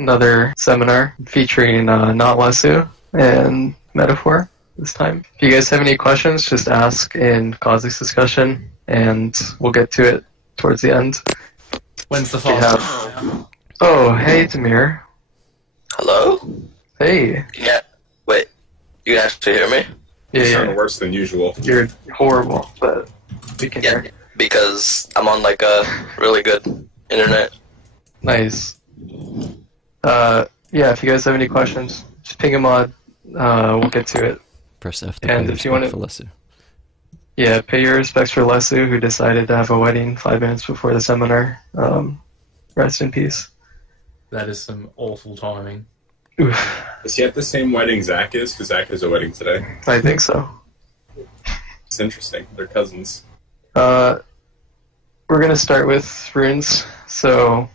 another seminar featuring not Lesu and Metaphor this time. If you guys have any questions, just ask in Kha'Zix discussion, and we'll get to it towards the end. When's the fast? Oh, hey, Tryndamere. Hello? Hey. Yeah. Wait. You can actually hear me? Yeah, You sound worse than usual. You're horrible, but we can hear. Because I'm on like a really good internet. Nice. Yeah, if you guys have any questions, just ping a mod. We'll get to it. Press F to And pay if you want respect for Lesu. Yeah, pay your respects for Lesu, who decided to have a wedding 5 minutes before the seminar. Rest in peace. That is some awful timing. Oof. Is he at the same wedding Zach is? Because Zach has a wedding today. I think so. It's interesting. They're cousins. We're gonna start with runes, so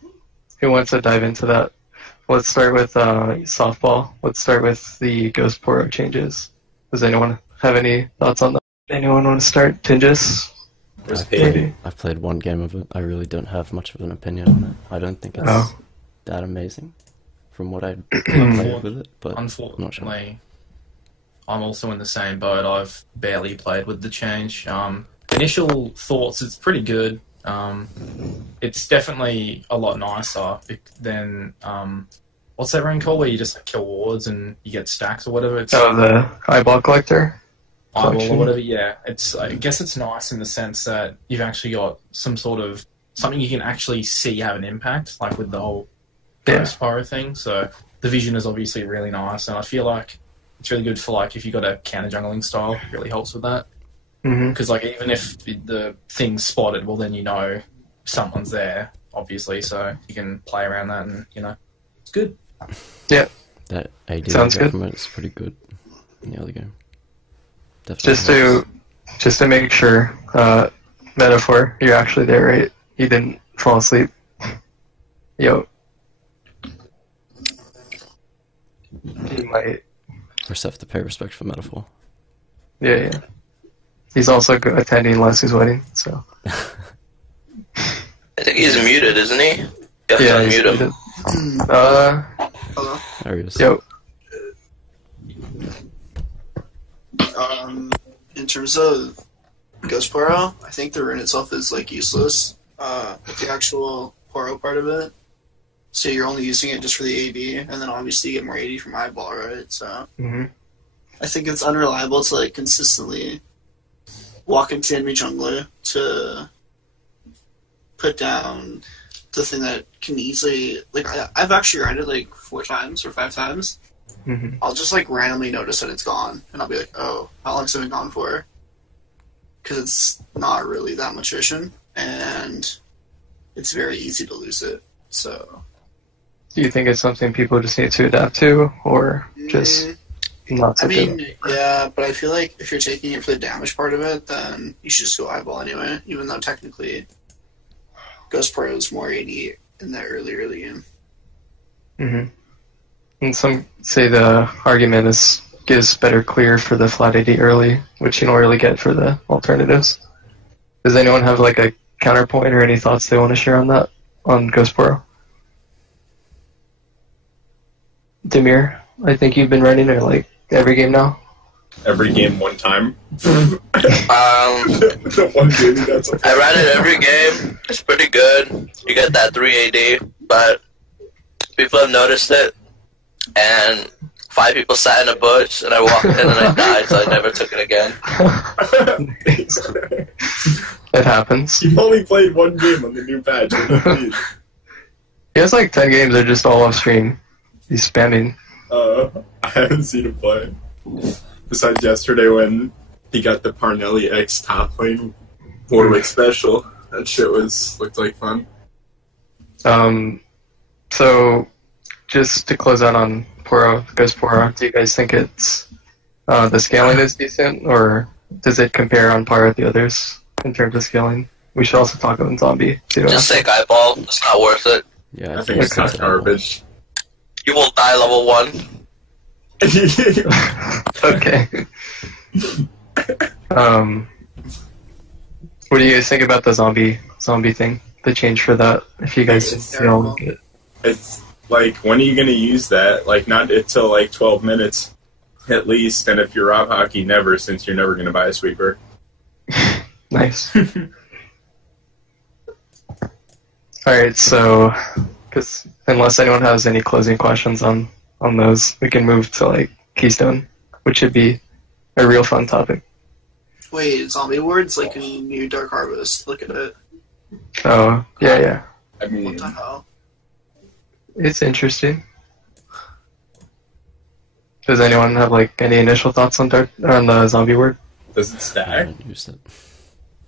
who wants to dive into that? Let's start with softball. Let's start with the Ghost Poro changes. Does anyone have any thoughts on that? Anyone want to start? Tingus? I've played one game of it. I really don't have much of an opinion on it. I don't think it's that amazing from what I played with it, but unfortunately, I'm not sure. I'm also in the same boat. I've barely played with the change. Initial thoughts, it's pretty good. It's definitely a lot nicer than what's that rune called where you just like, kill wards and you get stacks or whatever. It's the eyeball collector. Eyeball or whatever. Yeah, I guess it's nice in the sense that you've actually got some sort of something you can actually see have an impact, like with the whole Ghost Pyro thing. So the vision is obviously really nice, and I feel like it's really good for like if you got a counter jungling style, it really helps with that. Because like even if the thing's spotted, well then you know someone's there, obviously, so you can play around that, and you know it's good. Yeah, that AD sounds good. Is pretty good in the early game. Definitely Just to make sure, Metaphor, you're actually there, right? You didn't fall asleep. Yo. You might. First have to pay respect for Metaphor. Yeah. He's also attending Lesu's wedding, so. I think he's muted, isn't he? You have to unmute him. Hello? There he is. Yo. In terms of Ghost Poro, I think the rune itself is like useless. The actual Poro part of it. So you're only using it just for the AD, and then obviously you get more AD from eyeball, right? So I think it's unreliable to like consistently walk into enemy jungler to put down the thing that can easily like I've actually read it like 4 times or 5 times. I'll just like randomly notice that it's gone, and I'll be like, "Oh, how long has it been gone for?" Because it's not really that much vision, and it's very easy to lose it. So, do you think it's something people just need to adapt to, or just not to do? Yeah, but I feel like if you're taking it for the damage part of it, then you should just go eyeball anyway. Even though technically, Ghost Pro is more AD in the early game. And some say the argument is gives better clear for the flat AD early, which you don't really get for the alternatives. Does anyone have like a counterpoint or any thoughts they want to share on that, on Ghost Poro? Tryndamere, I think you've been running it like every game now? Every game one time. The one game that's okay. I ran it every game. It's pretty good. You get that 3 AD, but people have noticed it, and 5 people sat in a bush, and I walked in and I died, so I never took it again. It happens. You've only played one game on the new patch. He has like 10 games, they're just all off stream. He's spamming. I haven't seen him play. Besides yesterday when he got the Parnelli X top lane Warwick special. That shit looked like fun. So, just to close out on Poro, Ghost Poro, do you guys think it's the scaling is decent, or does it compare on par with the others in terms of scaling? We should also talk about Zombie too. Just take eyeball. It's not worth it. Yeah, I think it's kind of garbage. You will die level 1. Okay. What do you guys think about the zombie thing? The change for that? If you guys didn't it. like, when are you going to use that? Like, not until, like, 12 minutes at least, and if you're Rob Hockey, never, since you're never going to buy a sweeper. Nice. Alright, so, because unless anyone has any closing questions on those, we can move to, like, Keystone, which should be a real fun topic. Wait, Zombie Ward's like a new Dark Harvest. Look at it. Oh, yeah. I mean, What the hell? It's interesting. Does anyone have, like, any initial thoughts on the zombie word? does it I stack? haven't used it.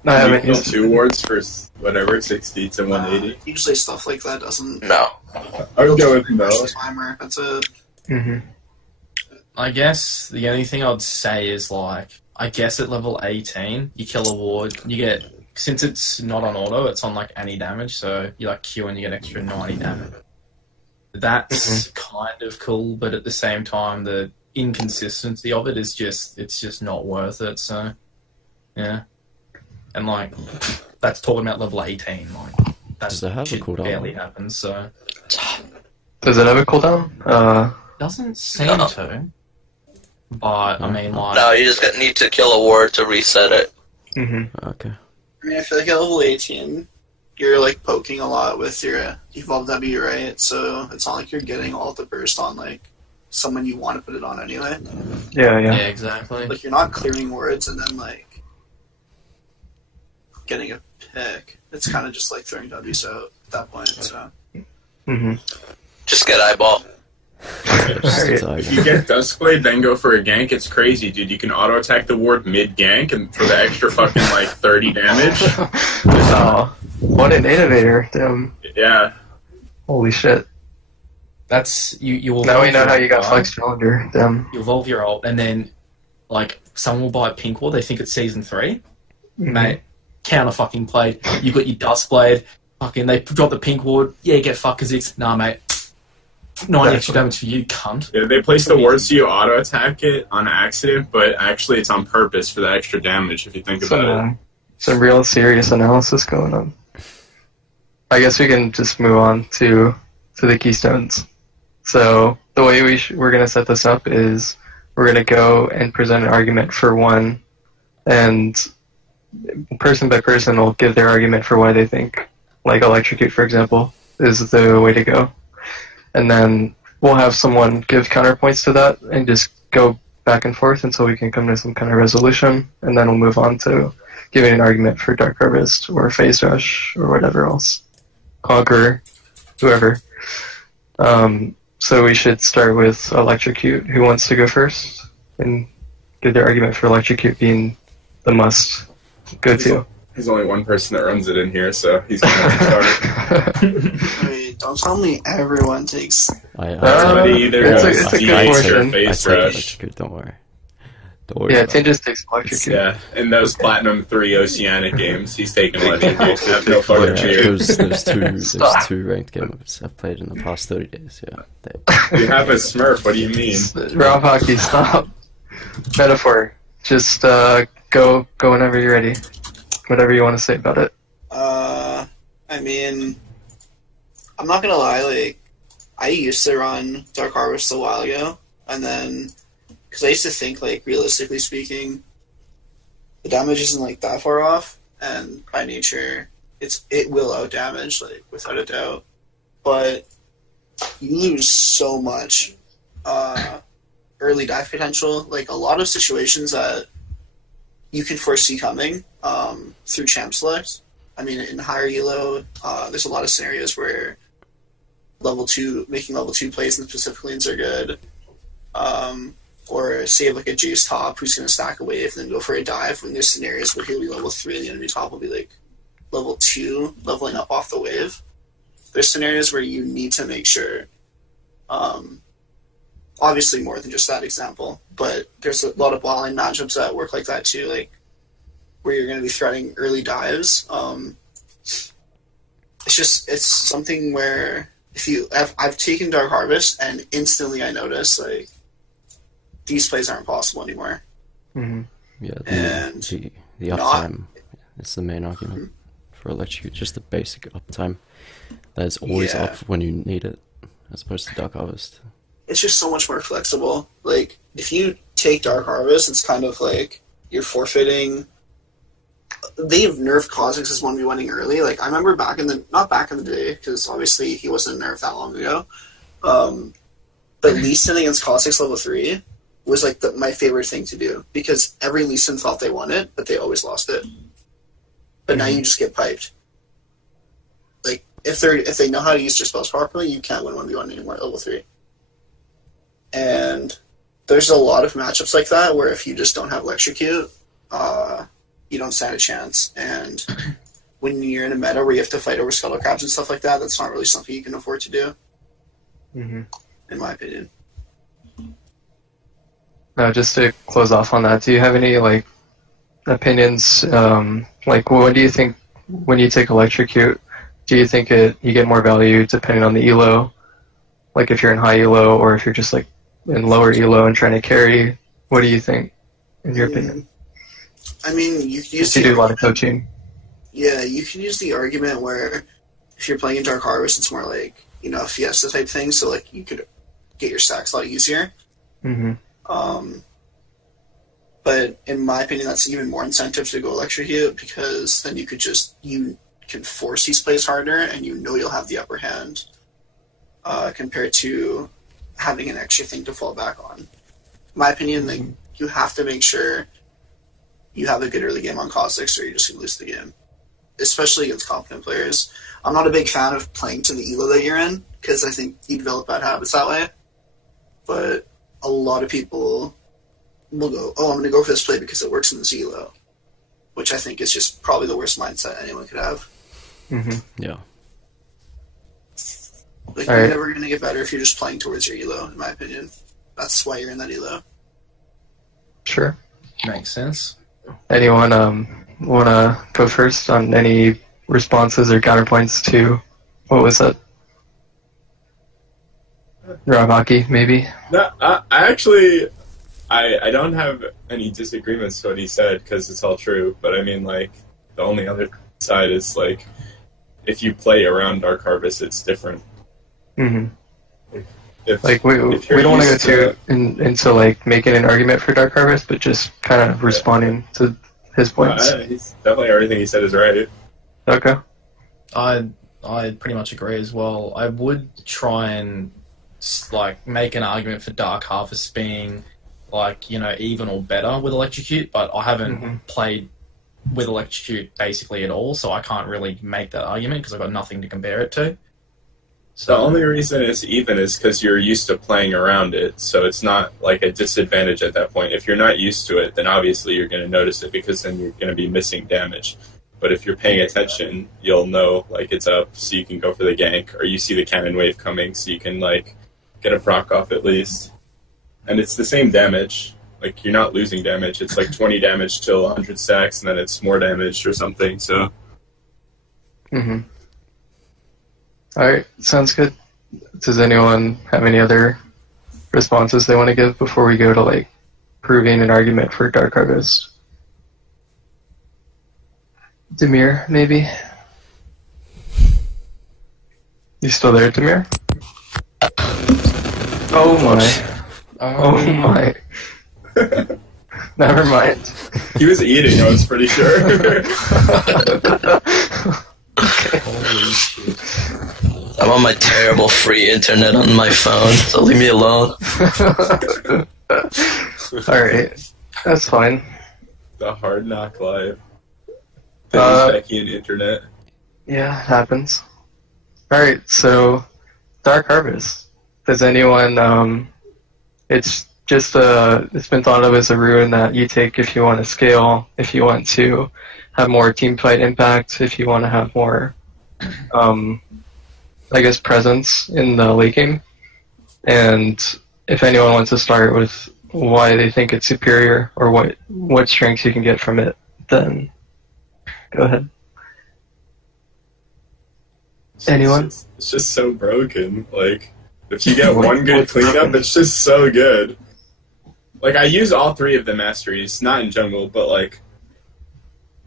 No, I You haven't kill used it. 2 wards for whatever, 60 to 180. Usually stuff like that doesn't. No. I would go with no. Rush the timer. That's it. Mm-hmm. I guess the only thing I'd say is, like, I guess at level 18, you kill a ward, you get, since it's not on auto, it's on, like, any damage, so you, like, Q and you get extra 90 damage. That's kind of cool, but at the same time, the inconsistency of it is just, it's just not worth it, so, yeah. And, like, that's talking about level 18, like, that Does it have a shit cooldown? barely happens, so. Does it have a cooldown? Doesn't seem No. to. But, I mean, like... No, you just need to kill a ward to reset it. Mm-hmm. Okay. I mean, I feel like at level 18, you're like poking a lot with your Evolve W, right? So it's not like you're getting all the burst on like someone you want to put it on anyway. Yeah. Yeah, exactly. Like you're not clearing words and then like getting a pick. It's kind of just like throwing W's out at that point. So Mm-hmm. Just get eyeball. If you get Duskblade, then go for a gank, it's crazy, dude. You can auto-attack the ward mid-gank and for the extra fucking, like, 30 damage. Oh, what an innovator. Damn. Yeah. Holy shit. That's... You will Now we know how you got ult, Flex Challenger. Damn. You evolve your ult, and then, like, someone will buy a pink wall, they think it's Season 3. Mate, counter fucking played. You got your Duskblade, fucking, they drop the pink ward, yeah, get fuck Kha'Zix. Nah, mate. 90 extra damage for you, cunt. Yeah, they place the ward so you auto-attack it on accident, but actually it's on purpose for the extra damage, if you think about it. Some real serious analysis going on. I guess we can just move on to the Keystones. So the way we're going to set this up is we're going to go and present an argument for one, and person by person will give their argument for why they think, like Electrocute, for example, is the way to go. And then we'll have someone give counterpoints to that and just go back and forth until we can come to some kind of resolution, and then we'll move on to giving an argument for Dark Harvest or Phase Rush or whatever else. Conqueror, whoever. So we should start with Electrocute. Who wants to go first and give their argument for Electrocute being the must go-to? There's only one person that runs it in here, so he's going to start. wait, don't tell me everyone takes. Somebody either it's goes a good Kha'Zix or portion. I Face take Rush. Electrocute, don't worry. Don't worry Yeah, about Tin it. just takes Electrocute. Yeah, in those Platinum 3 Oceanic games, he's taking Legendary. Have no Yeah, fucking fear. there's Stop. two ranked games I've played in the past 30 days, yeah. They, You have a Smurf, what do you mean? Rob Hockey, stop. Metaphor. Just go whenever you're ready. Whatever you want to say about it. I mean, I'm not gonna lie. Like, I used to run Dark Harvest a while ago, and then because I used to think, like, realistically speaking, the damage isn't like that far off, and by nature, it will out damage, like without a doubt. But you lose so much early dive potential. Like a lot of situations that you can foresee coming through champ select. I mean, in higher elo, there's a lot of scenarios where making level 2 plays in specific lanes are good. Or say you have like a Jace top who's going to stack a wave and then go for a dive when there's scenarios where he'll be level 3 and the enemy top will be like level 2, leveling up off the wave. There's scenarios where you need to make sure, obviously more than just that example, but there's a lot of botline matchups that work like that too, like where you're going to be threading early dives. It's something where I've taken Dark Harvest and instantly I notice like these plays aren't possible anymore. Mm-hmm. yeah, And the uptime is the main argument for Electrocute, just the basic uptime. That's always Yeah. up when you need it. as opposed to Dark Harvest. It's just so much more flexible. Like, if you take Dark Harvest, it's kind of like you're forfeiting. They've nerfed Kha'Zix as 1v1ing early. Like, I remember not back in the day, because obviously he wasn't nerfed that long ago. But Lee Sin against Kha'Zix level 3 was like my favorite thing to do, because every Lee Sin thought they won it, but they always lost it. But now you just get piped. Like, if they know how to use their spells properly, you can't win 1v1 anymore at level 3. And there's a lot of matchups like that where if you just don't have Electrocute, you don't stand a chance. And when you're in a meta where you have to fight over Scuttle Crabs and stuff like that, that's not really something you can afford to do. Mm-hmm. In my opinion. Now, just to close off on that, do you have any like opinions? Like, when do you think when you take Electrocute, do you think you get more value depending on the elo? Like, if you're in high elo or if you're just like in lower elo and trying to carry, what do you think, in your opinion? I mean, you can use. You do a lot of coaching. Yeah, you can use the argument where if you're playing in Dark Harvest, it's more like, you know, a Fiesta type thing. So like you could get your stacks a lot easier. Mm-hmm. But in my opinion, that's even more incentive to go Electrocute, because then you can force these plays harder, and you know you'll have the upper hand compared to having an extra thing to fall back on. In my opinion, like, you have to make sure you have a good early game on Kha'Zix, or you're just going to lose the game, especially against competent players. I'm not a big fan of playing to the elo that you're in, because I think you develop bad habits that way. But a lot of people will go, oh, I'm going to go for this play because it works in this elo, which I think is just probably the worst mindset anyone could have. Mm-hmm. Yeah. Like, you're never going to get better if you're just playing towards your elo, in my opinion. That's why you're in that elo. Sure. Makes sense. Anyone want to go first on any responses or counterpoints to, what was that? Ramaki, maybe? No, I don't have any disagreements to what he said, because it's all true. But I mean, like, the only other side is, like, if you play around Dark Harvest, it's different. Mm-hmm. If we don't want to go into like making an argument for Dark Harvest, but just kind of responding to his points. He's definitely, everything he said is right. Okay. I pretty much agree as well. I would try and like make an argument for Dark Harvest being like, you know, even or better with Electrocute, but I haven't played with Electrocute basically at all, so I can't really make that argument because I've got nothing to compare it to. So the only reason it's even is because you're used to playing around it, so it's not like a disadvantage at that point. If you're not used to it, then obviously you're going to notice it, because then you're going to be missing damage. But if you're paying attention, you'll know, like, it's up, so you can go for the gank, or you see the cannon wave coming, so you can, like, get a proc off at least. And it's the same damage. Like, you're not losing damage. It's like 20 damage till 100 stacks, and then it's more damage or something, so... Mm-hmm. Alright, sounds good. Does anyone have any other responses they want to give before we go to, like, proving an argument for Dark Harvest? Demir, maybe? You still there, Demir? Oh my. Oh my. Never mind. He was eating, I was pretty sure. holy shit. I'm on my terrible free internet on my phone, so leave me alone. Alright, that's fine. The hard knock life. Becky and internet. Yeah, it happens. Alright, so Dark Harvest. Does anyone, it's just it's been thought of as a rune that you take if you want to scale, if you want to have more teamfight impact, if you want to have more, I guess, presence in the late game. And if anyone wants to start with why they think it's superior or what strengths you can get from it, then go ahead. Anyone? It's just so broken. Like, if you get one good cleanup, it's just so good. Like, I use all three of the masteries, not in jungle, but like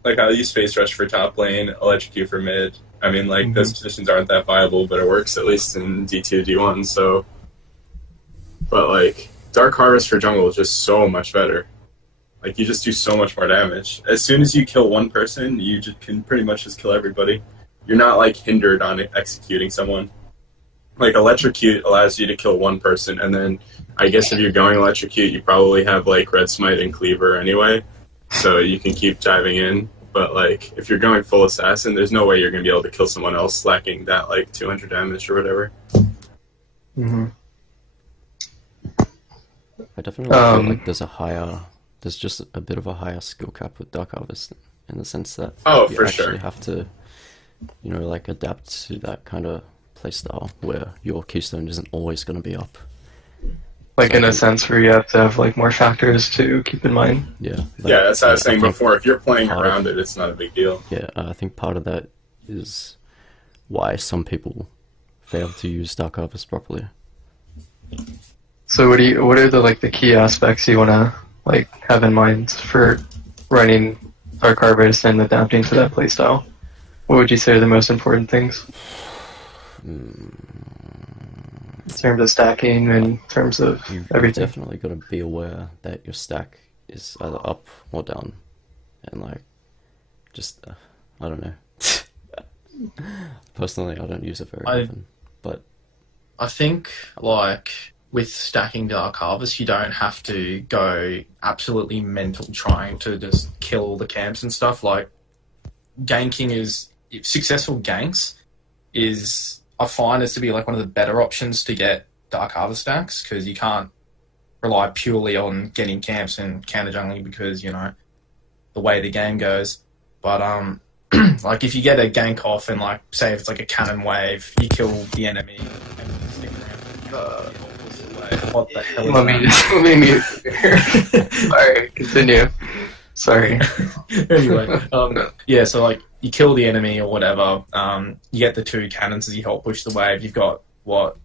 I'll use Face Rush for top lane, Electrocute for mid, I mean, like, those positions aren't that viable, but it works at least in D2, D1, so... But, like, Dark Harvest for jungle is just so much better. Like, you just do so much more damage. As soon as you kill one person, you just can pretty much just kill everybody. You're not, like, hindered on executing someone. Like, Electrocute allows you to kill one person, and then, I guess if you're going Electrocute, you probably have, like, Red Smite and Cleaver anyway, so you can keep diving in. But, like, if you're going full assassin, there's no way you're going to be able to kill someone else lacking that, like, 200 damage or whatever. I definitely feel like there's just a bit of a higher skill cap with Dark Harvest, in the sense that you actually have to, you know, like, adapt to that kind of playstyle where your keystone isn't always going to be up. Like, in a sense where you have to have, like, more factors to keep in mind. Yeah. Like, yeah, that's what I was saying before. If you're playing around it, it's not a big deal. Yeah, I think part of that is why some people fail to use Dark Harvest properly. So what are the key aspects you want to, like, have in mind for running Dark Harvest and adapting to that playstyle? What would you say are the most important things? In terms of stacking, in terms of everything. You've definitely got to be aware that your stack is either up or down. And, like, just, I don't know. Personally, I don't use it very often. But I think, like, with stacking Dark Harvest, you don't have to go absolutely mental trying to just kill all the camps and stuff. Like, ganking is... Successful ganks is... I find is to be like one of the better options to get Dark Harvest stacks, because you can't rely purely on getting camps and counter jungling because, you know, the way the game goes. But like, if you get a gank off and, like, say if it's like a cannon wave, you kill the enemy and stick around. What the hell is that? Let me mute. Sorry, continue. Sorry. Anyway, yeah, so, like, you kill the enemy or whatever, you get the 2 cannons as you help push the wave. You've got, what,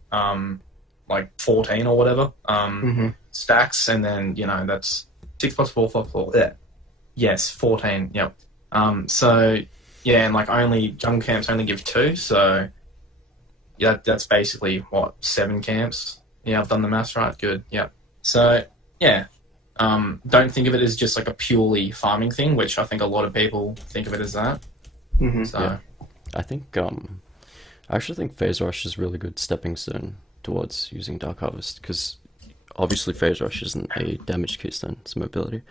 like 14 or whatever stacks, and then, you know, that's 6 plus 4 plus 4. Yeah. Yes, 14, yep. So, yeah, and, like, only jungle camps only give 2, so yeah, that's basically, what, 7 camps? Yeah, I've done the maths right, good, yep. So, yeah. Don't think of it as just like a purely farming thing, which I think a lot of people think of it as that. So. Yeah. I think, I actually think Phase Rush is really good stepping stone towards using Dark Harvest, because obviously Phase Rush isn't a damage keystone, it's mobility.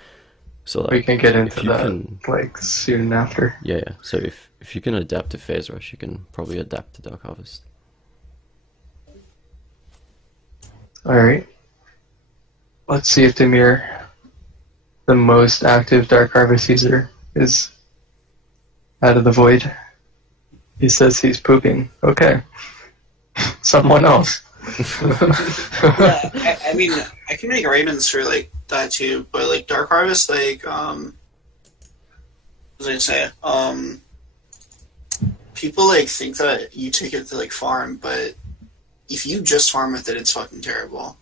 So, like, we can get into that like soon after. Yeah, yeah. So if you can adapt to Phase Rush, you can probably adapt to Dark Harvest. Alright. Let's see if Demir, the most active Dark Harvest user, is out of the void. He says he's pooping. Okay. Someone else. Yeah, I mean, I can make arguments for, like, that too, but, like, Dark Harvest, like, what was I gonna say? People, like, think that you take it to, like, farm, but if you just farm with it, it's fucking terrible.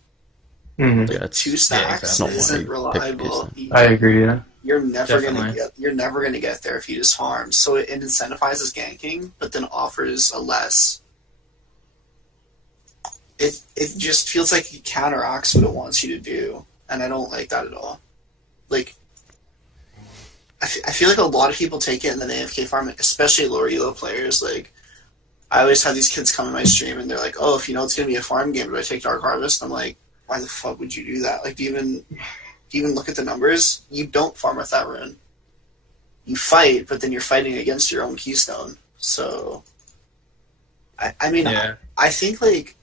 Mm-hmm. Like, 2 stacks isn't reliable. I agree, yeah. You're never gonna get there if you just farm. So it incentivizes ganking, but then offers a less. It just feels like it counteracts what it wants you to do, and I don't like that at all. Like, I feel like a lot of people take it and then AFK farm it, especially lower elo players. Like, I always have these kids come in my stream and they're like, "Oh, if you know it's gonna be a farm game, do I take Dark Harvest?" I'm like, why the fuck would you do that? Like, do you even look at the numbers? You don't farm with that rune. You fight, but then you're fighting against your own keystone. So, I mean, yeah. I think, like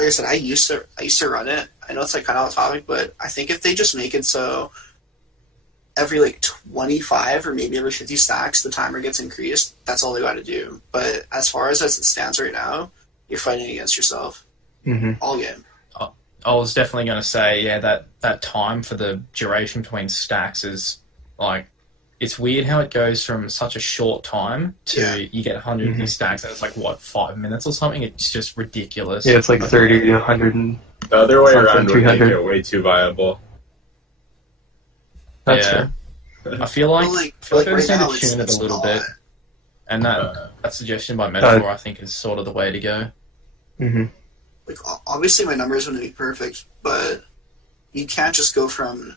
I said, I used to run it. I know it's, like, kind of off topic, but I think if they just make it so every, like, 25 or maybe every 50 stacks, the timer gets increased, that's all they got to do. But as far as it stands right now, you're fighting against yourself all game. I was definitely going to say, yeah, that time for the duration between stacks is, like, it's weird how it goes from such a short time to you get 150 stacks and it's like, what, 5 minutes or something? It's just ridiculous. Yeah, it's like 30 to 100. The other way around would make it way too viable. That's fair. I feel like right I just need now to tune it a little bit. And that suggestion by metaphor, I think, is sort of the way to go. Mm-hmm. Like, obviously my numbers wouldn't be perfect, but you can't just go from,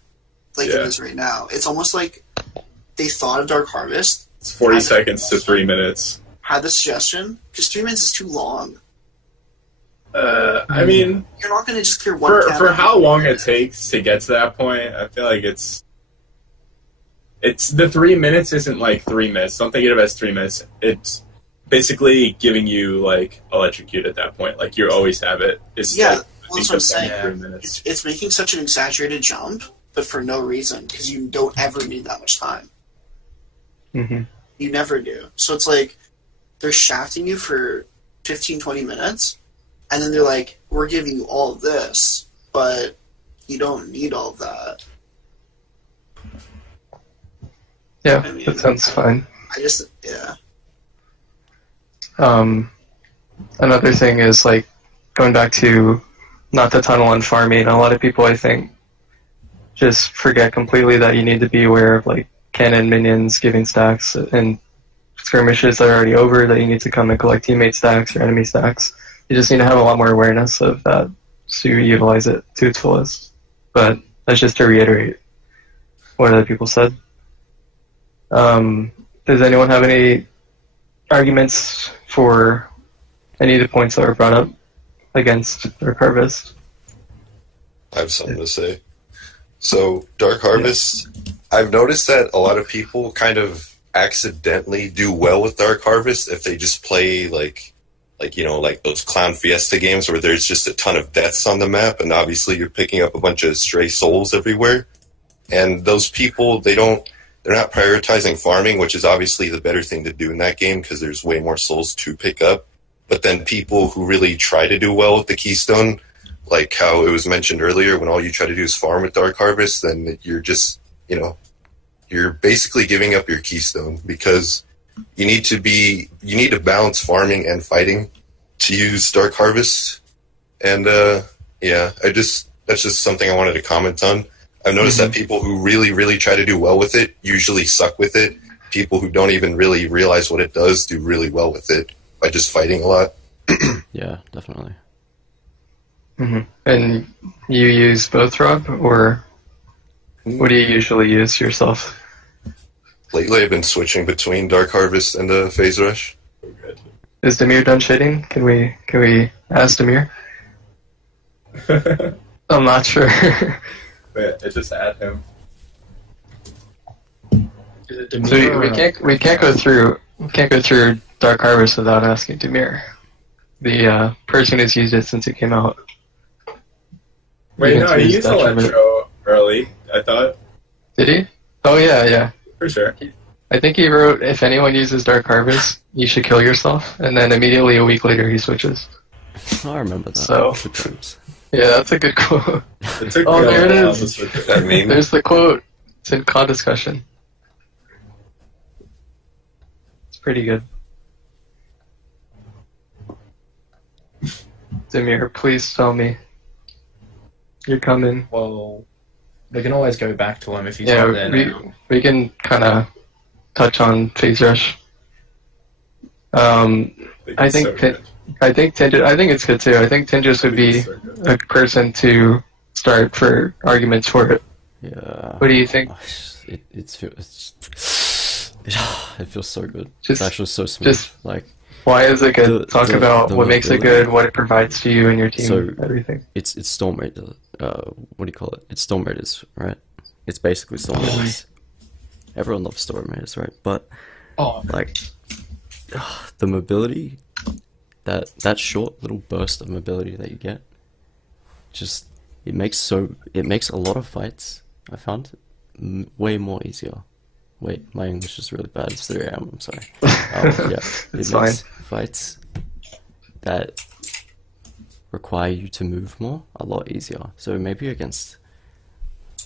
like, it is right now. It's almost like they thought of Dark Harvest. It's 40 seconds to 3 minutes. Had the suggestion, because 3 minutes is too long. I mean... You're not going to just clear one for how long it takes to get to that point, I feel like it's the 3 minutes isn't like 3 minutes. Don't think of it as 3 minutes. It's basically giving you, like, Electrocute at that point. Like, you always have it. It's that's what I'm saying. 3 minutes. It's making such an exaggerated jump, but for no reason, because you don't ever need that much time. Mm-hmm. You never do. So it's like, they're shafting you for 15, 20 minutes, and then they're like, we're giving you all of this, but you don't need all of that. Yeah, I mean, that sounds fine. Another thing is, like, going back to not the tunnel and farming, a lot of people, I think, just forget completely that you need to be aware of, like, cannon minions giving stacks and skirmishes that are already over, that you need to come and collect teammate stacks or enemy stacks. You just need to have a lot more awareness of that so you utilize it to its fullest. But that's just to reiterate what other people said. Does anyone have any arguments for any of the points that were brought up against Dark Harvest? I have something to say. So, Dark Harvest, I've noticed that a lot of people kind of accidentally do well with Dark Harvest if they just play like those Clown Fiesta games where there's just a ton of deaths on the map, and obviously you're picking up a bunch of stray souls everywhere. And those people, they're not prioritizing farming, which is obviously the better thing to do in that game because there's way more souls to pick up. But then people who really try to do well with the Keystone, like how it was mentioned earlier, when all you try to do is farm with Dark Harvest, then you're just, you're basically giving up your Keystone because you need to balance farming and fighting to use Dark Harvest. And that's just something I wanted to comment on. I've noticed that people who really, really try to do well with it usually suck with it. People who don't even really realize what it does do really well with it by just fighting a lot. Yeah, definitely. Mm-hmm. And you use both, Rob, or what do you usually use yourself? Lately, I've been switching between Dark Harvest and Phase Rush. Is Demir done shading? Can we ask Demir? I'm not sure. Wait, I just add him. Is it Demir we can't go through Dark Harvest without asking Demir, the person who's used it since it came out. Wait, no, he used Electro early, I thought. Did he? Oh yeah. For sure. I think he wrote, if anyone uses Dark Harvest, you should kill yourself, and then immediately a week later he switches. I remember that. So, yeah, that's a good quote. Oh, there it is. There's the quote. It's in COD discussion. It's pretty good. Demir, please tell me you're coming. Well, we can always go back to him if he's not there now. We can kind of touch on Phase Rush. I think it's good too. I think Tingus would be a person to start for arguments for it. Yeah. What do you think? It feels so good. It's actually so smooth. Why is it good? Talk about what makes it good, what it provides to you and your team, everything. It's Storm Raiders. What do you call it? It's Storm Raiders, right? It's basically Storm Raiders. Everyone loves Storm Raiders, right? But the mobility, that short little burst of mobility that you get, it makes a lot of fights, I found, way more easier. Wait, my English is really bad. It's 3 AM, I'm sorry. It's fine. Fights that require you to move more a lot easier. So maybe against,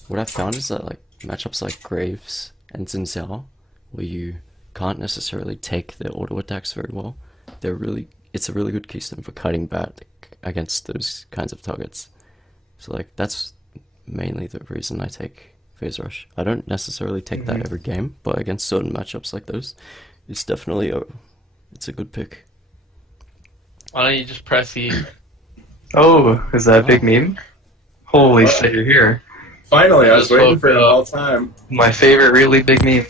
what I've found is that matchups like Graves and Zinzao, where you can't necessarily take their auto attacks very well, it's a really good keystone for cutting back against those kinds of targets. So that's mainly the reason I take Phase Rush. I don't necessarily take that every game, but against certain matchups like those, it's definitely it's a good pick. Why don't you just press E? Oh, is that a big meme? Holy shit, you're here. Finally, I was waiting for it all time. My favorite really big meme.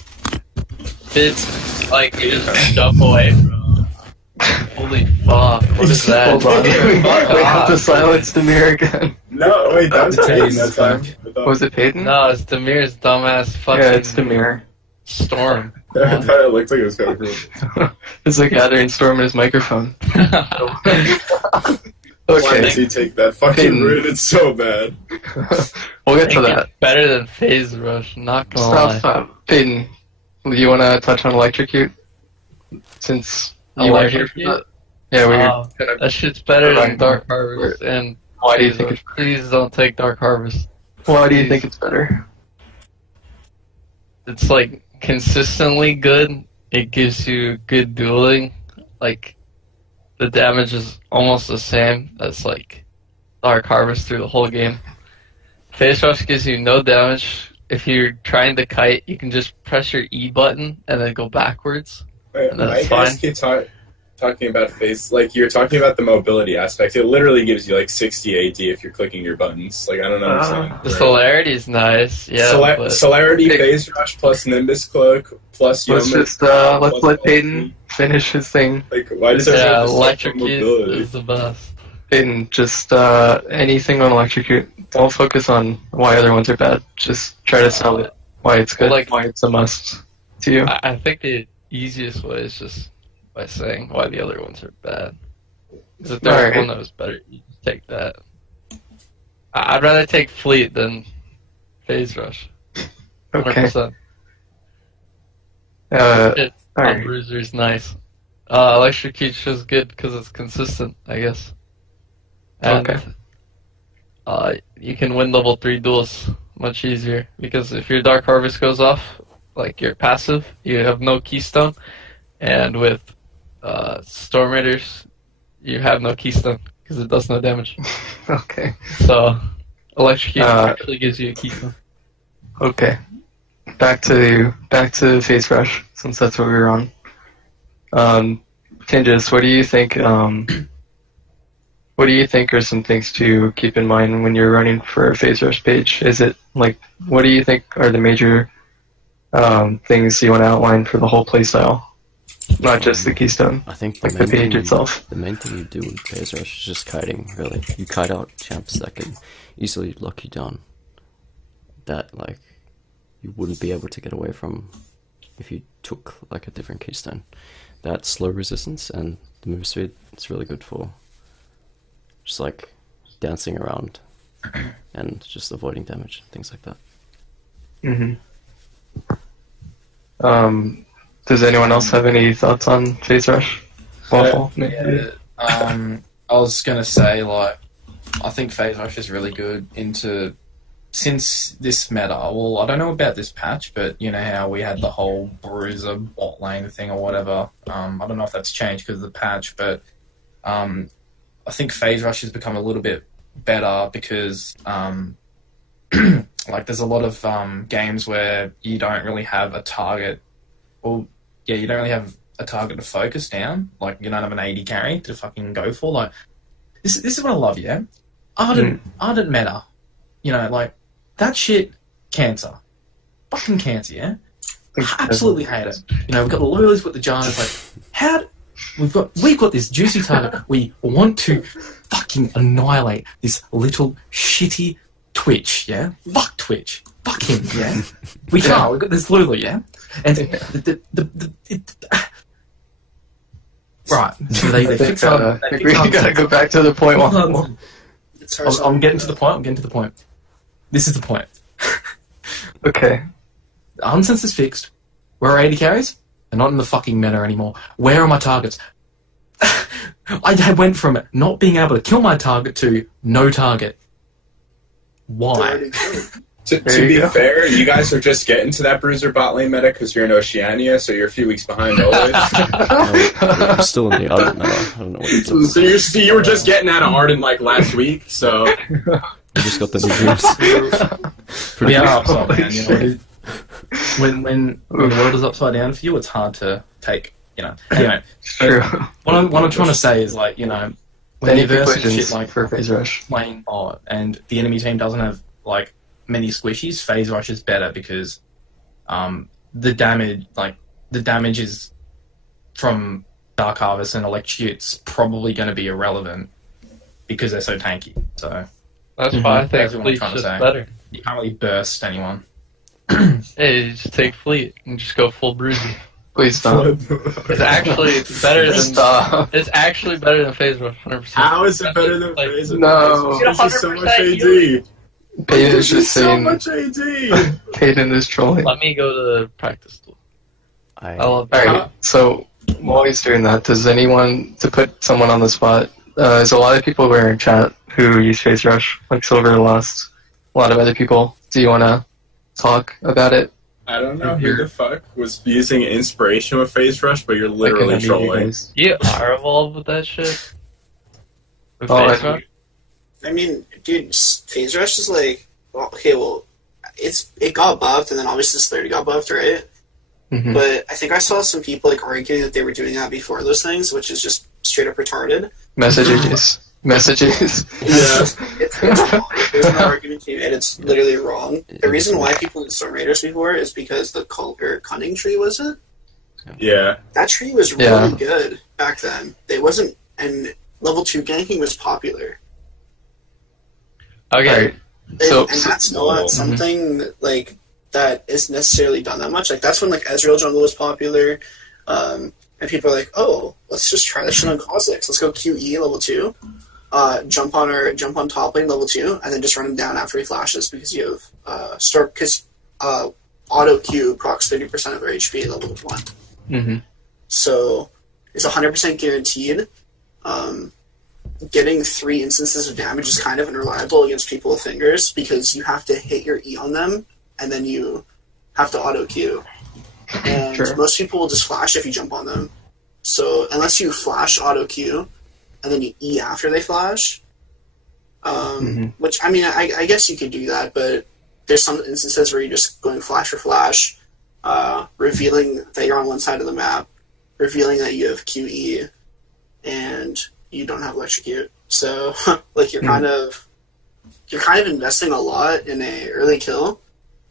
It's like you just jump away from. Holy fuck! What is that? Hold on. We have to silence Demir again. No, wait, that was Peyton that time. Was it Peyton? No, it's Demir's dumbass fucking. Yeah, it's Demir. Storm. I thought it looked like it was kind of cool. It's a gathering storm in his microphone. Why Okay. does he take that fucking Peyton. route? It's so bad. We'll get to Make it that. better than Phase Rush. Not gonna lie. Stop. Peyton, do you want to touch on Electrocute? Since you weren't here for that. Yeah, we were That shit's better than Dark Harvest. And Why do you think it's please don't take Dark Harvest. Why do you think it's better? It's like consistently good. It gives you good dueling. Like the damage is almost the same as like Dark Harvest through the whole game. Phase Rush gives you no damage. If you're trying to kite, you can just press your E button and then go backwards. Wait, And that's I guys keep talking about face, like you're talking about the mobility aspect. It literally gives you like 60 AD if you're clicking your buttons. Like I don't understand. The celerity is nice. Yeah. but Celerity, phase rush plus Nimbus cloak plus Let's Yeoman. just let's let Peyton finish his thing. Like why does yeah, everyone just talk about Electrocute mobility? is the best. Peyton, just anything on Electrocute. Don't focus on why other ones are bad. Just try to sell it. Why it's good. Like- why it's a must to you. I think the easiest way is just by saying why the other ones are bad. Because if there's Alright. one that was better, you just take that. I'd rather take Fleet than Phase Rush. Okay. 100%. It, alright. Bruiser is nice. Electrocute is good because it's consistent, I guess. And, you can win level 3 duels much easier because if your Dark Harvest goes off, like your passive, you have no Keystone, and with Storm Raiders, you have no Keystone because it does no damage. Okay. So Electrocute actually gives you a Keystone. Okay. Back to Phase Rush, since that's what we were on. Kinjis, what do you think? What do you think are some things to keep in mind when you're running for a Phase Rush page? Is it like, what do you think are the major things you want to outline for the whole playstyle? Not just the Keystone, I think like the page itself. The main thing you do with Phase Rush is just kiting, really. You kite out champs that can easily lock you down. That, like, you wouldn't be able to get away from if you took, like, a different Keystone. That slow resistance and the move speed, it's really good for just, like, dancing around and just avoiding damage, things like that. Does anyone else have any thoughts on Phase Rush? Waffle? Yeah, I was gonna say, like, I think Phase Rush is really good since this meta. Well, I don't know about this patch, but you know how we had the whole Bruiser bot lane thing or whatever. I don't know if that's changed because of the patch, but I think Phase Rush has become a little bit better because like there's a lot of games where you don't really have a target. Well, yeah, you don't really have a target to focus down. Like, you don't have an AD carry to fucking go for. Like, this is what I love, yeah? Ardent meta. You know, like, that shit, cancer. Fucking cancer, yeah? Absolutely hate it. You know, we've got the loyalists with the giants, like, we've got this juicy target. We want to fucking annihilate this little shitty Twitch, yeah? Fuck Twitch. Fuck him, yeah? We can't. We've got this Lulu, yeah? And right. So they fix up. I think we gotta go back to the point. I'm getting to the point. This is the point. Okay. Unsense is fixed. Where are 80 carries? They're not in the fucking meta anymore. Where are my targets? I went from not being able to kill my target to no target. Why? To be fair, you guys are just getting to that Bruiser bot lane meta because you're in Oceania, so you're a few weeks behind always. I'm still in the Ardent meta. I don't know what you're talking about. So you were just getting out of Ardent like last week, so... I just got the new dreams. Yeah, man, you know. when the world is upside down for you, it's hard to take. Anyway, True. What I'm trying to say is like when you verse shit like for Phase Rush playing bot and the enemy team doesn't have like many squishies, Phase Rush is better because the damage is from Dark Harvest and Electrocute's probably going to be irrelevant because they're so tanky. So that's why I think Fleet's just better. You can't really burst anyone. Hey, just take Fleet and just go full bruising. Please stop. It's actually better than stop. It's actually better than Phase Rush, 100%. How is it better than Phase Rush? No. This is so much AD. Peyton is just so saying. much AD. Peyton is trolling. Let me go to the practice tool. I love that. Alright, so while he's doing that, does anyone, to put someone on the spot, there's a lot of people who are in chat who use Phase Rush, like Silver Lost, a lot of other people. Do you want to talk about it? I don't know who the fuck was using inspiration with Phase Rush, but you're literally trolling. You are involved with that shit? With Phase Rush? I mean, dude, Phase Rush is like, it got buffed, and then obviously Slayer got buffed, right? Mm-hmm. But I think I saw some people like arguing that they were doing that before those things, which is just straight up retarded. Messages. Yeah. It's wrong. There's an argument to be made. It's literally wrong. The reason why people did Storm Raiders before is because the Cunning tree, was it? Yeah. That tree was really good back then. It wasn't, and level 2 ganking was popular. Okay. And that's not something like that is necessarily done that much. Like that's when like Ezreal jungle was popular, and people are like, "Oh, let's just try this shit on Kha'Zix. Let's go QE level 2, jump on top lane level 2, and then just run him down after he flashes because you have auto Q procs 30% of our HP at level 1. Mm-hmm. So it's 100% guaranteed. Getting 3 instances of damage is kind of unreliable against people with fingers because you have to hit your E on them and then you have to auto Q. And most people will just flash if you jump on them. So unless you flash auto Q and then you E after they flash, which I mean I guess you could do that, but there's some instances where you're just going flash for flash, revealing that you're on one side of the map, revealing that you have QE, and you don't have Electrocute. So like you're kind of investing a lot in a early kill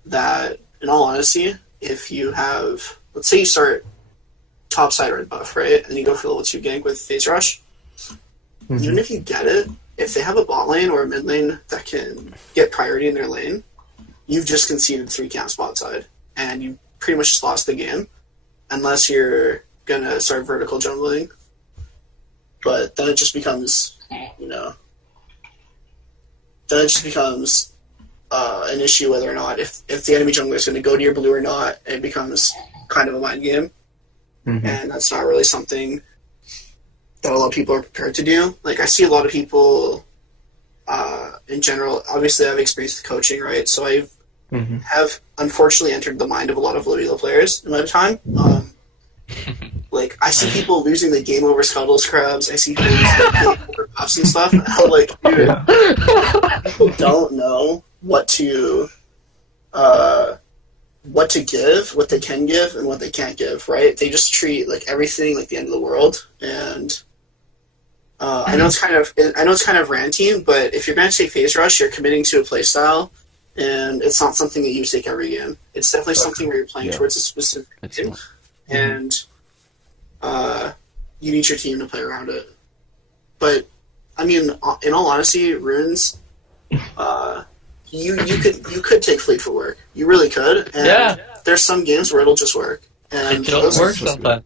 that, in all honesty, if you have, let's say you start top side red buff, right, and you go for level 2 gank with Phase Rush, even if you get it, if they have a bot lane or a mid lane that can get priority in their lane, you've just conceded 3 camps bot side, and you pretty much just lost the game, unless you're gonna start vertical jungling. But then it just becomes, an issue whether or not, if the enemy jungler is going to go to your blue or not, it becomes kind of a mind game. And that's not really something that a lot of people are prepared to do. Like, I see a lot of people, in general, obviously I have experience with coaching, right? So I have unfortunately entered the mind of a lot of low elo players in my time. Like, I see people losing the game over Scuttle Scrubs. I see people losing the game over buffs and stuff. And I'm like, dude, people don't know what to give, what they can give, and what they can't give, right? They just treat, like, everything like the end of the world. And I know it's kind of ranty, but if you're going to take Phase Rush, you're committing to a playstyle, and it's not something that you take every game. It's definitely something where you're playing towards a specific game. And you need your team to play around it. But I mean, in all honesty, runes, you could take Fleet for work. You really could. And there's some games where it'll just work. And it don't work sometimes.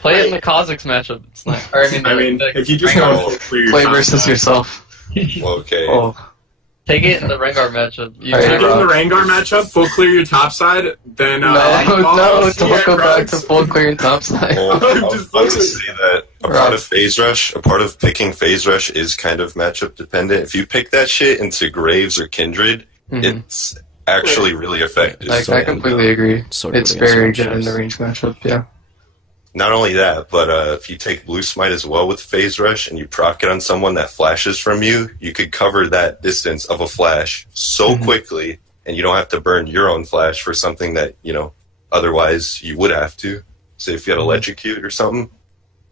Play it in the Kha'Zix matchup. It's not. Or, I mean, if you just go play versus yourself. Okay. Oh. Take it in the Rengar matchup. Take it in the Rengar matchup, full clear your top side, then... don't go back to full clear your top side. Well, I was about to say that a part of Phase Rush, a part of picking Phase Rush is kind of matchup dependent. If you pick that shit into Graves or Kindred, it's actually really effective. I completely agree. It's very good in the range matchup, yeah. Not only that, but if you take Blue Smite as well with Phase Rush and you proc it on someone that flashes from you, you could cover that distance of a flash so quickly, and you don't have to burn your own flash for something that, otherwise you would have to. Say if you had Electrocute or something,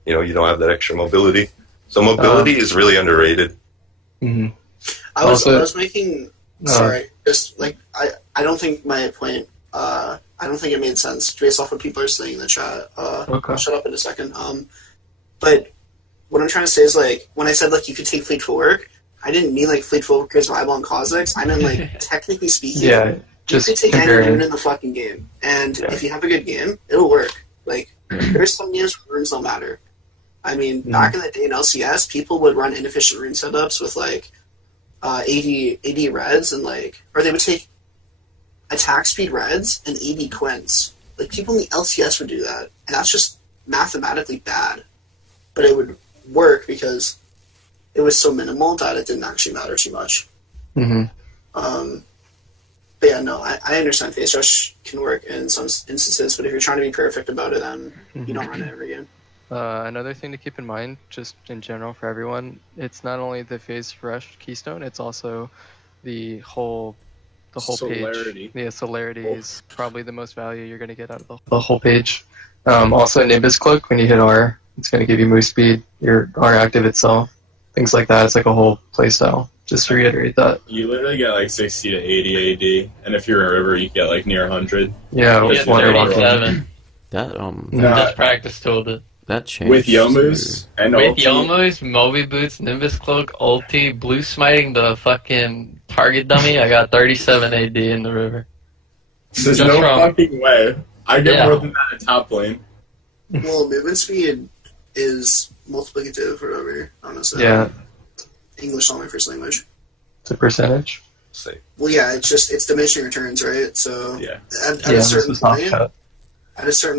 you know, you don't have that extra mobility. So mobility is really underrated. Mm-hmm. I was making sorry, just like I don't think my point I don't think it made sense based off what people are saying in the chat. I'll shut up in a second. But what I'm trying to say is, like, when I said, like, you could take Fleet Footwork, I didn't mean, like, Fleet Footwork is viable on Kha'Zix. I meant, like, technically speaking, just you could take any rune in the fucking game. And if you have a good game, it'll work. Like, there's some games where runes don't matter. I mean, back in the day in LCS, people would run inefficient rune setups with, like, 80 reds and, like, or they would take attack speed reds and 80 quints. Like, people in the LCS would do that. And that's just mathematically bad. But it would work because it was so minimal that it didn't actually matter too much. Mm-hmm. But yeah, no, I understand Phase Rush can work in some instances, but if you're trying to be perfect about it, then you don't run it every game. Another thing to keep in mind, just in general for everyone, it's not only the Phase Rush keystone, it's also the whole celerity. page. The celerity is probably the most value you're going to get out of the whole page. Also, Nimbus Cloak, when you hit R, it's going to give you move speed, your R active itself, things like that. It's like a whole playstyle. Just to reiterate that. You literally get like 60 to 80 AD, and if you're a River, you get like near 100. Yeah, with 37. That Just practice told it. That changed. With Youmuu's and with ulti. Youmuu's, Moby Boots, Nimbus Cloak, ulti, blue smiting the fucking target dummy, I got 37 AD in the River. There's no fucking way. I get more than that at top lane. Well, movement speed is multiplicative or whatever, honestly. Yeah. English is not my first language. It's a percentage. Well, yeah, it's diminishing returns, right? So at a certain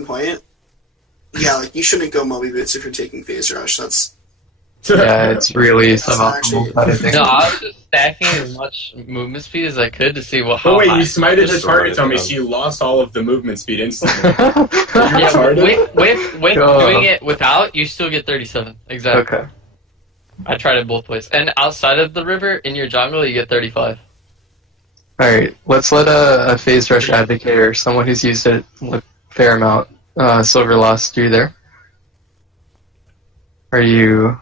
point, yeah, like you shouldn't go Moby Boots if you're taking Phase Rush. That's it's really suboptimal. No, I was just stacking as much movement speed as I could to see how Oh wait, high. you smited the target on me, so you lost all of the movement speed instantly. with doing it without, you still get 37. Exactly. Okay. I tried it both ways. And outside of the river, in your jungle, you get 35. Alright, let's let a Phase Rush advocate or someone who's used it a fair amount, Silver Lost, you there? Are you...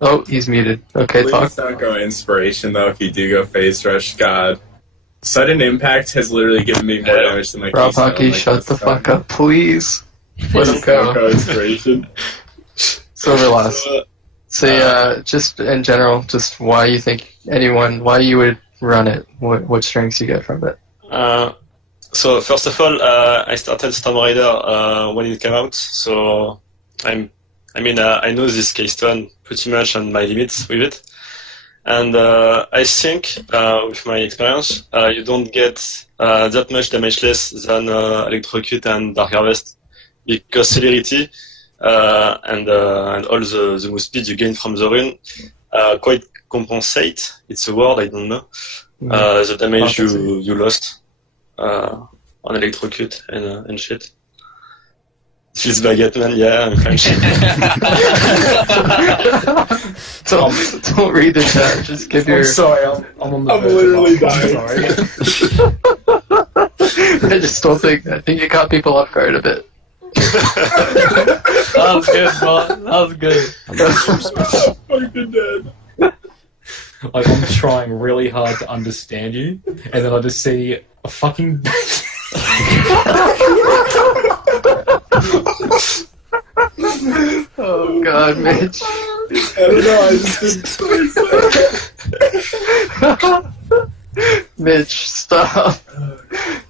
Oh, he's muted. Okay, Please talk. don't go Inspiration, though, if you do go Phase Rush. God. Sudden Impact has literally given me more damage than my Rob keystone. Hockey, shut the fuck up, please. Let him Don't go go. Inspiration. Silver Lost. So just in general, just why you think why you would run it, what strengths you get from it. So first of all, I started Stormrazor when it came out, so I know this keystone pretty much on my limits with it, and I think with my experience, you don't get that much damage less than Electrocute and Dark Harvest because celerity. And all the move speed you gain from the rune quite compensate. It's a word, I don't know. The damage you lost on Electrocute and shit. Feels baguette, man. Yeah, I'm French. Don't read the chat. Just give your. I'm sorry, I'm on the I'm literally dying. Sorry. I just don't think. I think you caught people off guard a bit. That was good, man. That was good. I'm fucking dead. Like, I'm trying really hard to understand you, and then I just see a fucking... Oh god, Mitch. I don't know, I just didn't... Mitch, stop.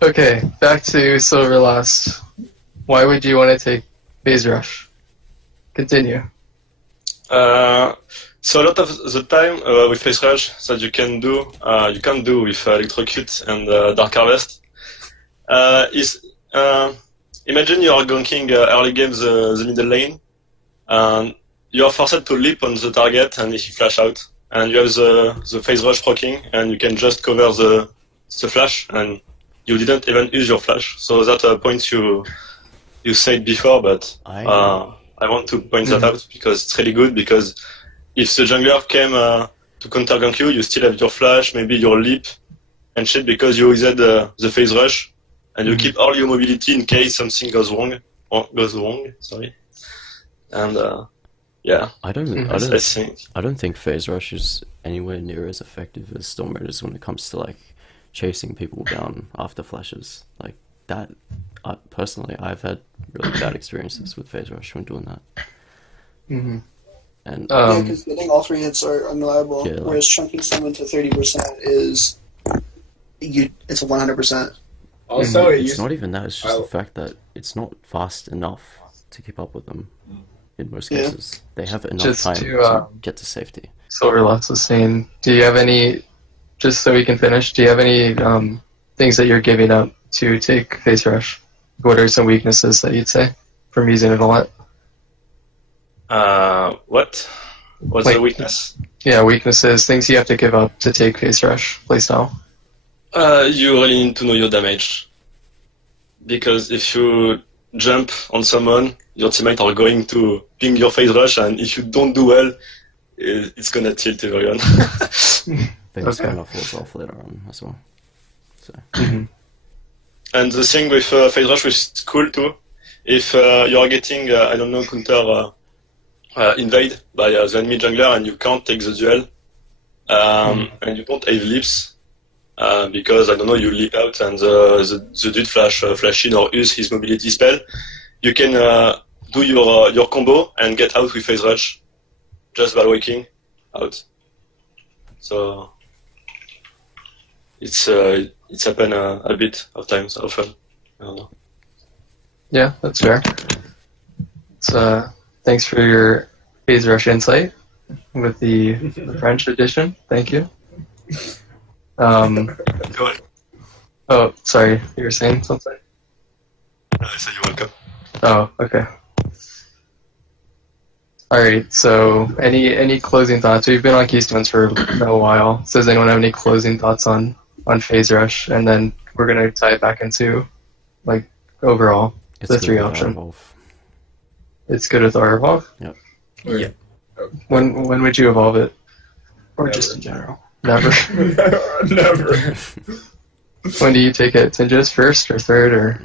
Okay, back to Silver Lost. Why would you want to take Phase Rush? Continue. So a lot of the time with Phase Rush that you can do with Electrocute and Dark Harvest is imagine you are ganking early game the middle lane, and you are forced to leap on the target, and if you flash out, and you have the Phase Rush proccing, and you can just cover the flash, and you didn't even use your flash. So that's a point you said before, but I want to point that out because it's really good, because if the jungler came to counter gank you still have your flash, maybe your leap and shit, because you used the Phase Rush, and you keep all your mobility in case something goes wrong. Sorry. And yeah, I don't think Phase Rush is anywhere near as effective as Stormrazor is when it comes to like chasing people down after flashes. Like that, personally, I've had really bad experiences with Phase Rush when doing that. Mm-hmm. And because getting all 3 hits are unreliable, Yeah, like- whereas chunking someone to 30% is it's 100%. Also, it's not even that. It's just the fact that it's not fast enough to keep up with them. In most Yeah. cases, they have enough Just time to, get to safety. Silverlots is saying, do you have any, just so we can finish, do you have any things that you're giving up to take Phase Rush? What are some weaknesses that you'd say from using it a lot? What? What's Like- the weakness? Yeah, weaknesses, things you have to give up to take Phase Rush playstyle. You really need to know your damage. Because if you jump on someone, your teammates are going to ping your Phase Rush, and if you don't do well, it's gonna tilt everyone. Phase Okay. kind of falls off later on as well. So And the thing with Phase Rush, which is cool too, if you are getting, I don't know, counter invade by the enemy jungler and you can't take the duel, and you don't have leaps, because, I don't know, you leap out and the dude flash in or use his mobility spell, you can do your combo and get out with Phase Rush just by waking out. So it's happened a bit of times often. I don't know. yeah, that's fair. So, thanks for your Phase Rush insight with the French edition. Thank you. Go ahead. Oh, sorry, you were saying something? I said you're welcome. Oh, okay. Alright, so any closing thoughts? We've been on Keystones for a while. So does anyone have any closing thoughts on Phase Rush? And then we're going to tie it back into, like, overall, it's the good 3 with option. Evolve. It's good with our evolve? Yep. Yeah. When would you evolve it? Or Never. just in general? Never. Never. When do you take it? Tinges first or third or?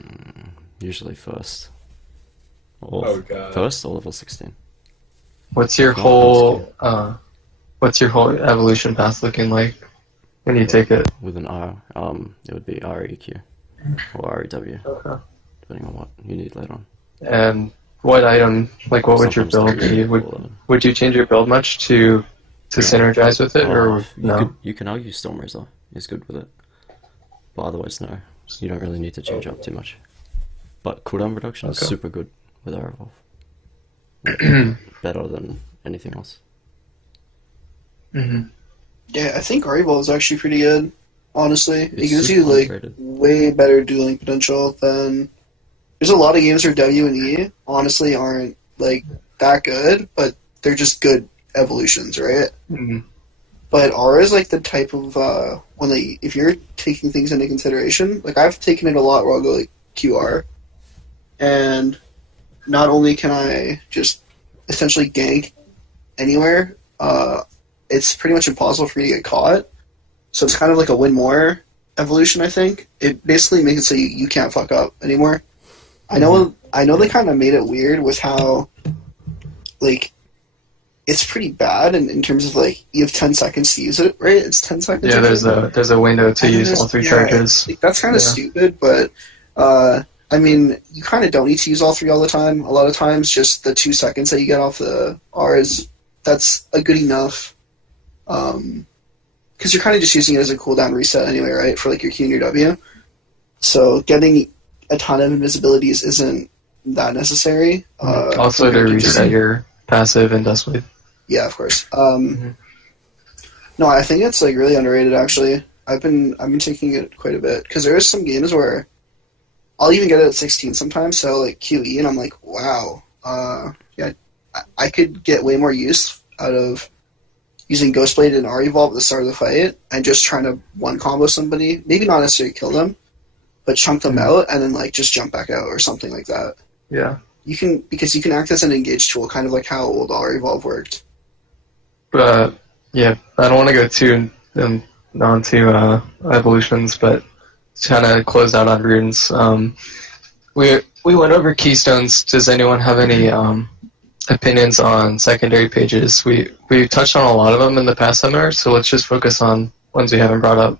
Usually first. Or Oh, God. First or level 16. What's your whole evolution path looking like when you take it? With an R, it would be REQ or REW, Okay. depending on what you need later on. And what item, like what would your Sometimes build be? Would you change your build much to synergize with it, or no? You can argue Stormrazor is good with it, but otherwise no. You don't really need to change up too much. But cooldown reduction is Okay. super good with our evolve. Better than anything else. Mm-hmm. Yeah, I think Reaver is actually pretty good. Honestly, it It's gives super you like underrated. way better dueling potential than. There's a lot of games where W and E honestly aren't like that good, but they're just good evolutions, right? Mm-hmm. But R is like the type of when they, if you're taking things into consideration, like I've taken it a lot where I'll go like QR, and not only can I just essentially gank anywhere, it's pretty much impossible for me to get caught. So it's kind of like a win more evolution, I think. It basically makes it so you can't fuck up anymore. I know they kind of made it weird with how, like, it's pretty bad in terms of, like, you have 10 seconds to use it, right? It's 10 seconds. Yeah, I think. there's a window to And use there's- all 3 yeah, charges. like, that's kind of Yeah. stupid, but I mean, you kind of don't need to use all 3 all the time. A lot of times, just the 2 seconds that you get off the R that's a good enough. Because you're kind of just using it as a cooldown reset anyway, right? For like your Q and your W. So getting a ton of invisibilities isn't that necessary. Also to compared just- reset your passive and Dustblade. Yeah, of course. Mhm. No, I think it's like really underrated. Actually, I've been taking it quite a bit because there are some games where I'll even get it at 16 sometimes. So like QE, and I'm like, wow, yeah, I could get way more use out of using Ghostblade and R-Evolve at the start of the fight and just trying to one combo somebody. Maybe not necessarily kill them, but chunk them out and then like just jump back out or something like that. Yeah. Because you can act as an engage tool, kind of like how old R-Evolve worked. Yeah, I don't want to go too on to evolutions, but kind of close out on runes. We went over keystones. Does anyone have any opinions on secondary pages? We touched on a lot of them in the past seminar, so let's just focus on ones we haven't brought up.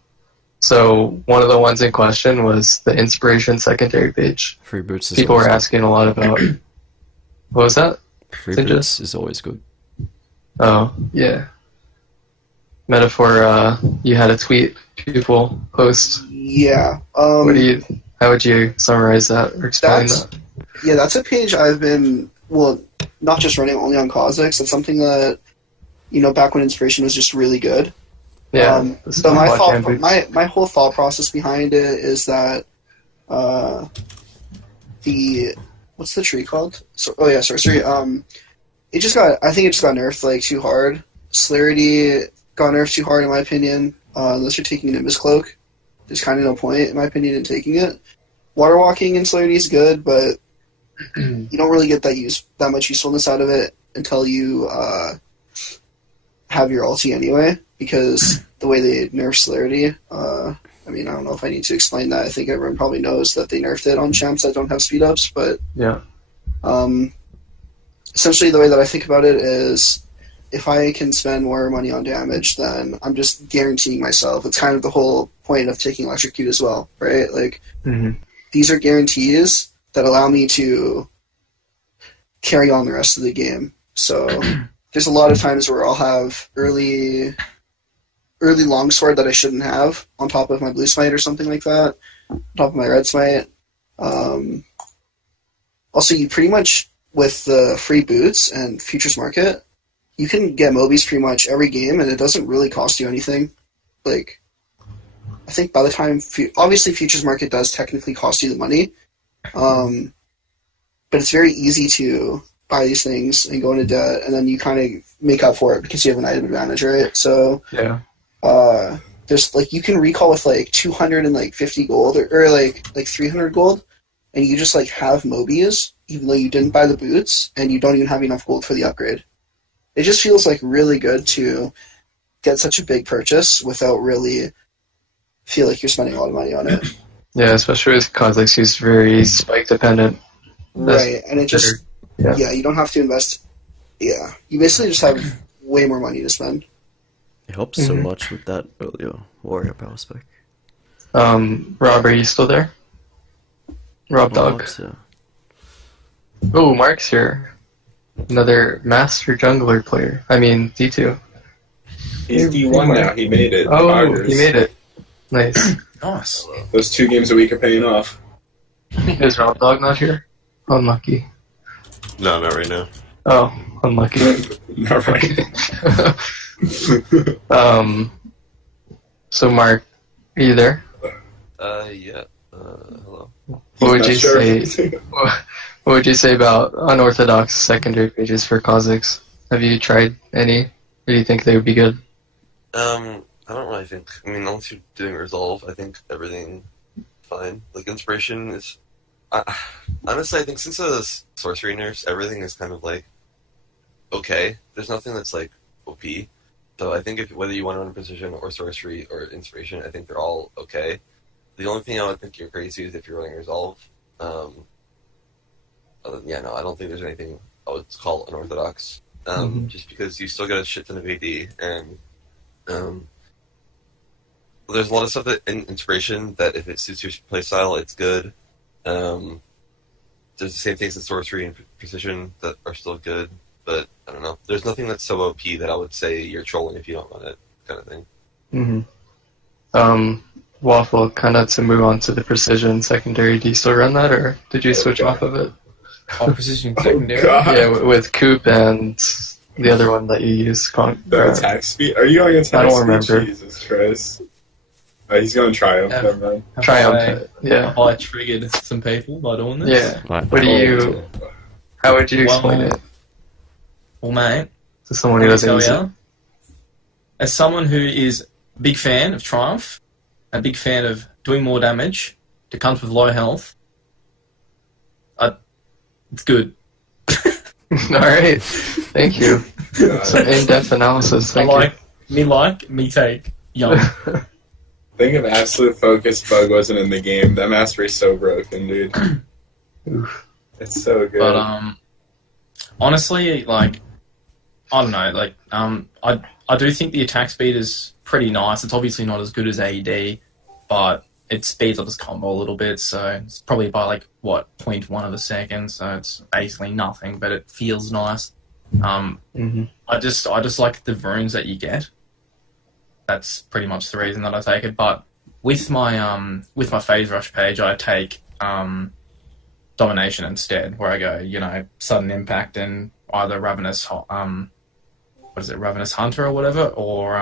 So one of the ones in question was the inspiration secondary page. Free boots. People were asking a lot about. What was that? Free boots is always good. Oh yeah. Metaphor. You had a tweet. People post. Yeah. How would you summarize that or explain that? Yeah, that's a page I've been, well, not just running only on Kha'Zix. It's something that, back when inspiration was just really good. Yeah. So my whole thought process behind it is that what's the tree called? Sorcery. I think it just got nerfed too hard. Celerity got nerfed too hard in my opinion. Unless you're taking Nimbus Cloak, there's kind of no point in my opinion in taking it. Water walking in Celerity is good, but you don't really get that much usefulness out of it until you have your ulti anyway, because the way they nerf Celerity, I don't know if I need to explain that. I think everyone probably knows that they nerfed it on champs that don't have speed ups, but yeah. Essentially the way that I think about it is if I can spend more money on damage, then I'm just guaranteeing myself. It's kind of the whole point of taking Electrocute as well, right? These are guarantees that allow me to carry on the rest of the game. So there's a lot of times where I'll have early longsword that I shouldn't have on top of my blue smite or something like that, on top of my red smite. Also, you pretty much, with the free boots and Futures Market, you can get Mobies pretty much every game, and it doesn't really cost you anything. I think by the time... Obviously, Futures Market does technically cost you the money, but it's very easy to buy these things and go into debt, and then you kind of make up for it because you have an item advantage, right? So, yeah. There's, you can recall with, 250 gold, or 300 gold, and you just, have Mobies, even though you didn't buy the boots, and you don't even have enough gold for the upgrade. It just feels really good to get such a big purchase without really feel like you're spending a lot of money on it. Yeah, especially with Kha'Zix, he's very spike dependent. Right, and it just you don't have to invest. Yeah, you basically just have way more money to spend. It helps so much with that earlier warrior power spec. Rob, are you still there? Rob Dog. Oh, Mark's here. Another master jungler player. D2. He's D1 now. He made it. Oh, he made it. Nice. Nice. Those 2 games a week are paying off. Is Rob Dog not here? Unlucky. No, not right now. Oh, unlucky. Not right. So Mark, are you there? Yeah. Hello. What would you say? What would you say about unorthodox secondary pages for Kha'Zix? Have you tried any? Or do you think they would be good? I don't really think. Unless you're doing Resolve, I think everything fine. Inspiration is... honestly, I think since the sorcery nerfs, everything is kind of okay. There's nothing that's OP. So I think whether you want to run Precision or Sorcery or Inspiration, I think they're all okay. The only thing I would think you're crazy is if you're running Resolve. I don't think there's anything I would call unorthodox. Just because you still get a shit ton of AD, and there's a lot of stuff that in Inspiration that if it suits your playstyle, it's good. There's the same things in Sorcery and Precision that are still good, but I don't know. There's nothing that's so OP that I would say you're trolling if you don't run it, kind of thing. Waffle, kind of to move on to the Precision secondary, do you still run that, or did you switch off of it? Precision secondary? Yeah, with Coop and the other one that you use. The attack speed? Are you going attack speed? I don't remember. Jesus Christ. Oh, he's going Triumph, never mind. Triumph, yeah. I triggered some people by doing this. Yeah. How would you explain it? Well, mate, to someone who doesn't use it? As someone who is a big fan of Triumph, a big fan of doing more damage to cunts with low health, it's good. Alright, thank you. Some in-depth analysis, thank you. Me take, young. Think if Absolute Focus bug wasn't in the game, that mastery's so broken, dude. It's so good. But honestly, like, I don't know, like, I do think the attack speed is pretty nice. It's obviously not as good as AED, but it speeds up his combo a little bit, so it's probably by, like, what, 0.1 of a second, so it's basically nothing, but it feels nice. I just like the runes that you get. That's pretty much the reason that I take it, but with my Phase Rush page, I take Domination instead, where I go, you know, Sudden Impact and either Ravenous Ravenous Hunter or whatever, or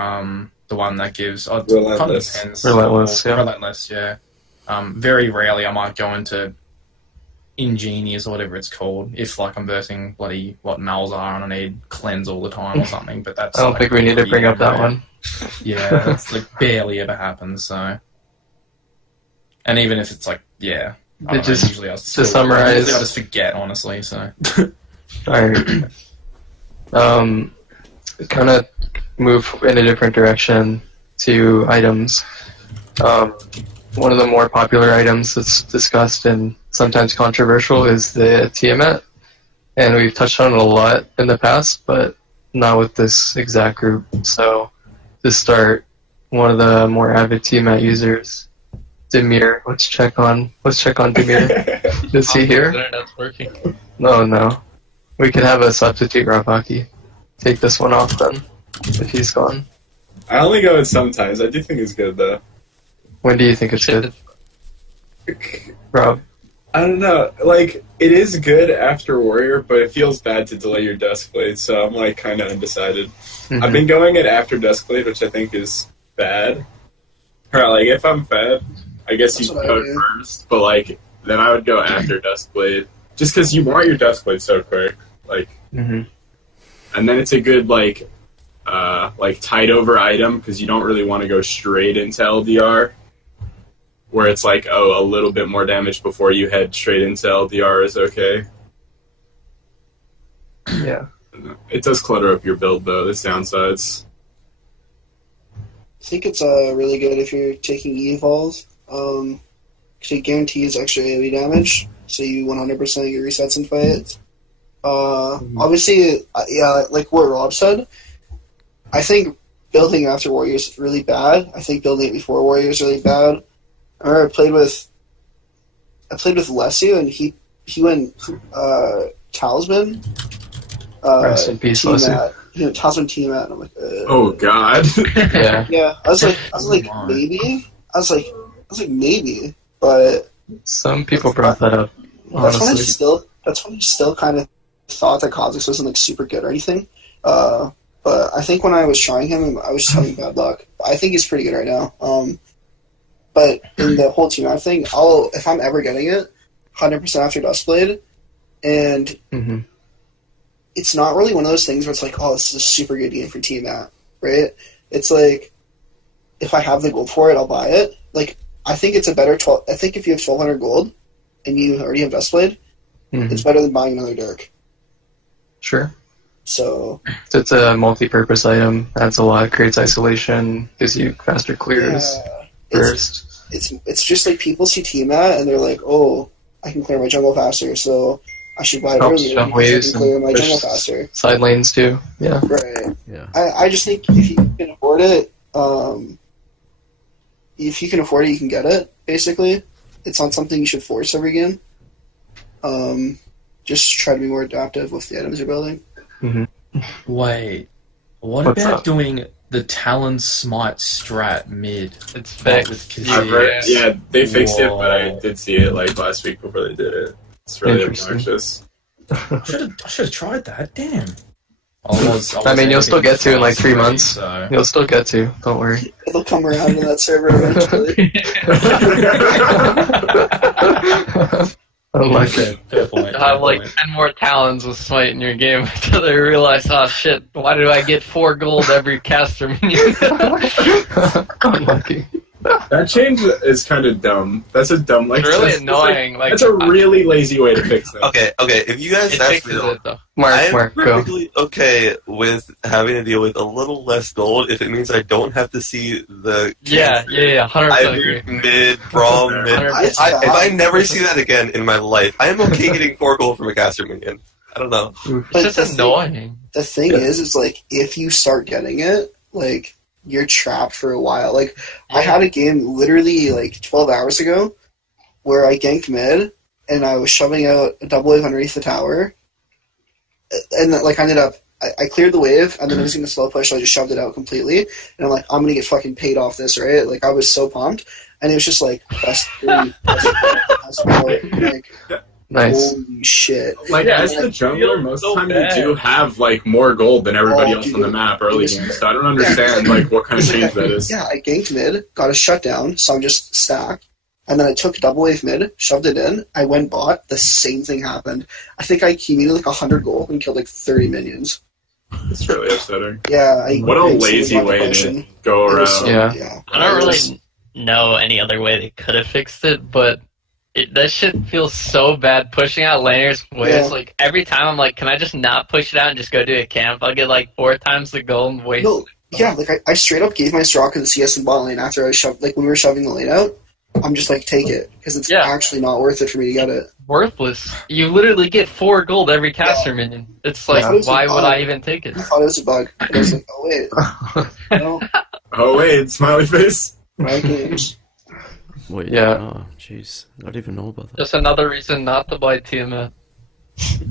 the one that gives Relentless. Relentless, yeah. Very rarely I might go into Ingenious or whatever it's called, if like I'm versing bloody what Malzahar and I need Cleanse all the time or something, but that's I don't think we need to bring up that one. Yeah, it's like barely ever happens, so. And even if it's like, yeah. Usually I to summarize, I just forget, honestly, so. Alright. Kind of move in a different direction to items. One of the more popular items that's discussed and sometimes controversial is the Tiamat, and we've touched on it a lot in the past, but not with this exact group. So, to start, one of the more avid Tiamat users, Demir. Let's check on Demir. Is he here? Internet's working. No. We could have a substitute Ravaki. Take this one off then, if he's gone. I only go with sometimes. I do think it's good though. When do you think it's good? Rob? I don't know. Like, it is good after Warrior, but it feels bad to delay your Duskblade, so I'm, like, kind of undecided. Mm-hmm. I've been going it after Duskblade, which I think is bad. Or, like, if I'm fed, I guess you can go first, but, like, then I would go after Duskblade. Just because you want your Duskblade so quick. Like, and then it's a good, like tied over item, because you don't really want to go straight into LDR. Where it's like, a little bit more damage before you head straight into LDR is okay. Yeah. It does clutter up your build, though, the downsides. I think it's really good if you're taking Evolve. Because it guarantees extra AoE damage, so you 100% get resets in fights. Obviously, yeah, like what Rob said, I think building after Warriors is really bad. I think building it before Warriors is really bad. I remember I played with Lesu, and he went Talisman. Rest in peace, Lesu. He went Talisman Tiamat, and I'm like, oh god. Yeah. Yeah. I was like maybe. I was like maybe, but some people brought that up. That's Honestly. when I still kind of thought that Kha'Zix wasn't like super good or anything. But I think when I was trying him, I was just having bad luck. I think he's pretty good right now. But in the whole Tiamat thing, if I'm ever getting it, 100% after Duskblade, and it's not really one of those things where it's like, oh, this is a super good game for Tiamat, right? It's like, if I have the gold for it, I'll buy it. Like, I think it's a better I think if you have 1,200 gold and you already have Duskblade, it's better than buying another Dirk. Sure. So it's a multi-purpose item. Adds a lot. Creates isolation. Gives you faster clears. Burst. It's just like people see Tiamat and they're like, oh, I can clear my jungle faster, so I should buy it earlier because I can clear my jungle faster. Side lanes too. Yeah. Right. Yeah. I just think if you can afford it, you can get it. Basically, it's not something you should force every game. Just try to be more adaptive with the items you're building. Wait, what What's about up? doing the Talon Smite strat mid? It's fixed. Yeah, they fixed it, but I did see it like last week before they did it. It's really Interesting. obnoxious. I should have tried that. Damn. I mean, you'll still get to in like 3 months. So. You'll still get to. Don't worry. It'll come around to that server eventually. Unlucky. Fair point. You'll have like 10 more talons with Smite in your game until they realize, oh shit, why do I get 4 gold every caster minion? Unlucky. That change is kind of dumb. That's a dumb, like, It's really annoying. That's a really lazy way to fix that. Okay. If you guys ask me, though, Mark, I'm go. perfectly okay with having to deal with a little less gold if it means I don't have to see the 100% agree. mid, brawl, mid. If I never see that again in my life, I am okay getting 4 gold from a caster minion. I don't know. It's just annoying. The thing is like, if you start getting it, like, you're trapped for a while. Like, I had a game literally, like, 12 hours ago where I ganked mid, and I was shoving out a double wave underneath the tower, and, like, I ended up, I cleared the wave, and then I was going to slow push, so I just shoved it out completely, and I'm like, I'm going to get fucking paid off this, right? Like, I was so pumped, and it was just like, best 3, best 4, like... Nice. Holy shit. Like, as the jungler, most of the time you do have, like, more gold than everybody else on the map early game, so I don't understand, like, what kind of change that is. Yeah, I ganked mid, got a shutdown, so I'm just stacked, and then I took double wave mid, shoved it in, I went bot, the same thing happened. I think I needed like 100 gold and killed like 30 minions. It's really upsetting. Yeah. What a lazy way to go around. I don't really know any other way they could have fixed it, but that shit feels so bad pushing out laners waves. Yeah. Like, every time I'm like, can I just not push it out and just go do a camp? I'll get like 4 times the gold and waste. No, yeah, like I straight up gave my Straka the CS in bot lane after I shoved, like when we were shoving the lane out. I'm just like, take it, because it's actually not worth it for me to get it. Worthless. You literally get 4 gold every caster minion. It's like, why would I even take it? I thought it was a bug. And I was like, oh wait. No. Oh wait, smiley face. Right games. Wait, oh, jeez. I don't even know about that. Just another reason not to buy Tiamat.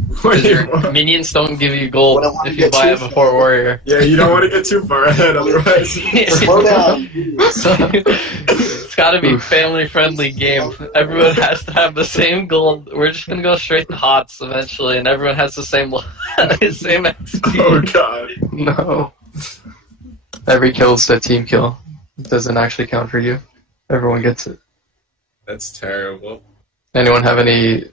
Because your minions don't give you gold if you buy it before warrior. Yeah, you don't want to get too far ahead, otherwise. Slow down. It's got to be family friendly game. Everyone has to have the same gold. We're just gonna go straight to HOTS eventually, and everyone has the same same XP. Oh god. No. Every kill's a team kill. It doesn't actually count for you. Everyone gets it. That's terrible. Anyone have any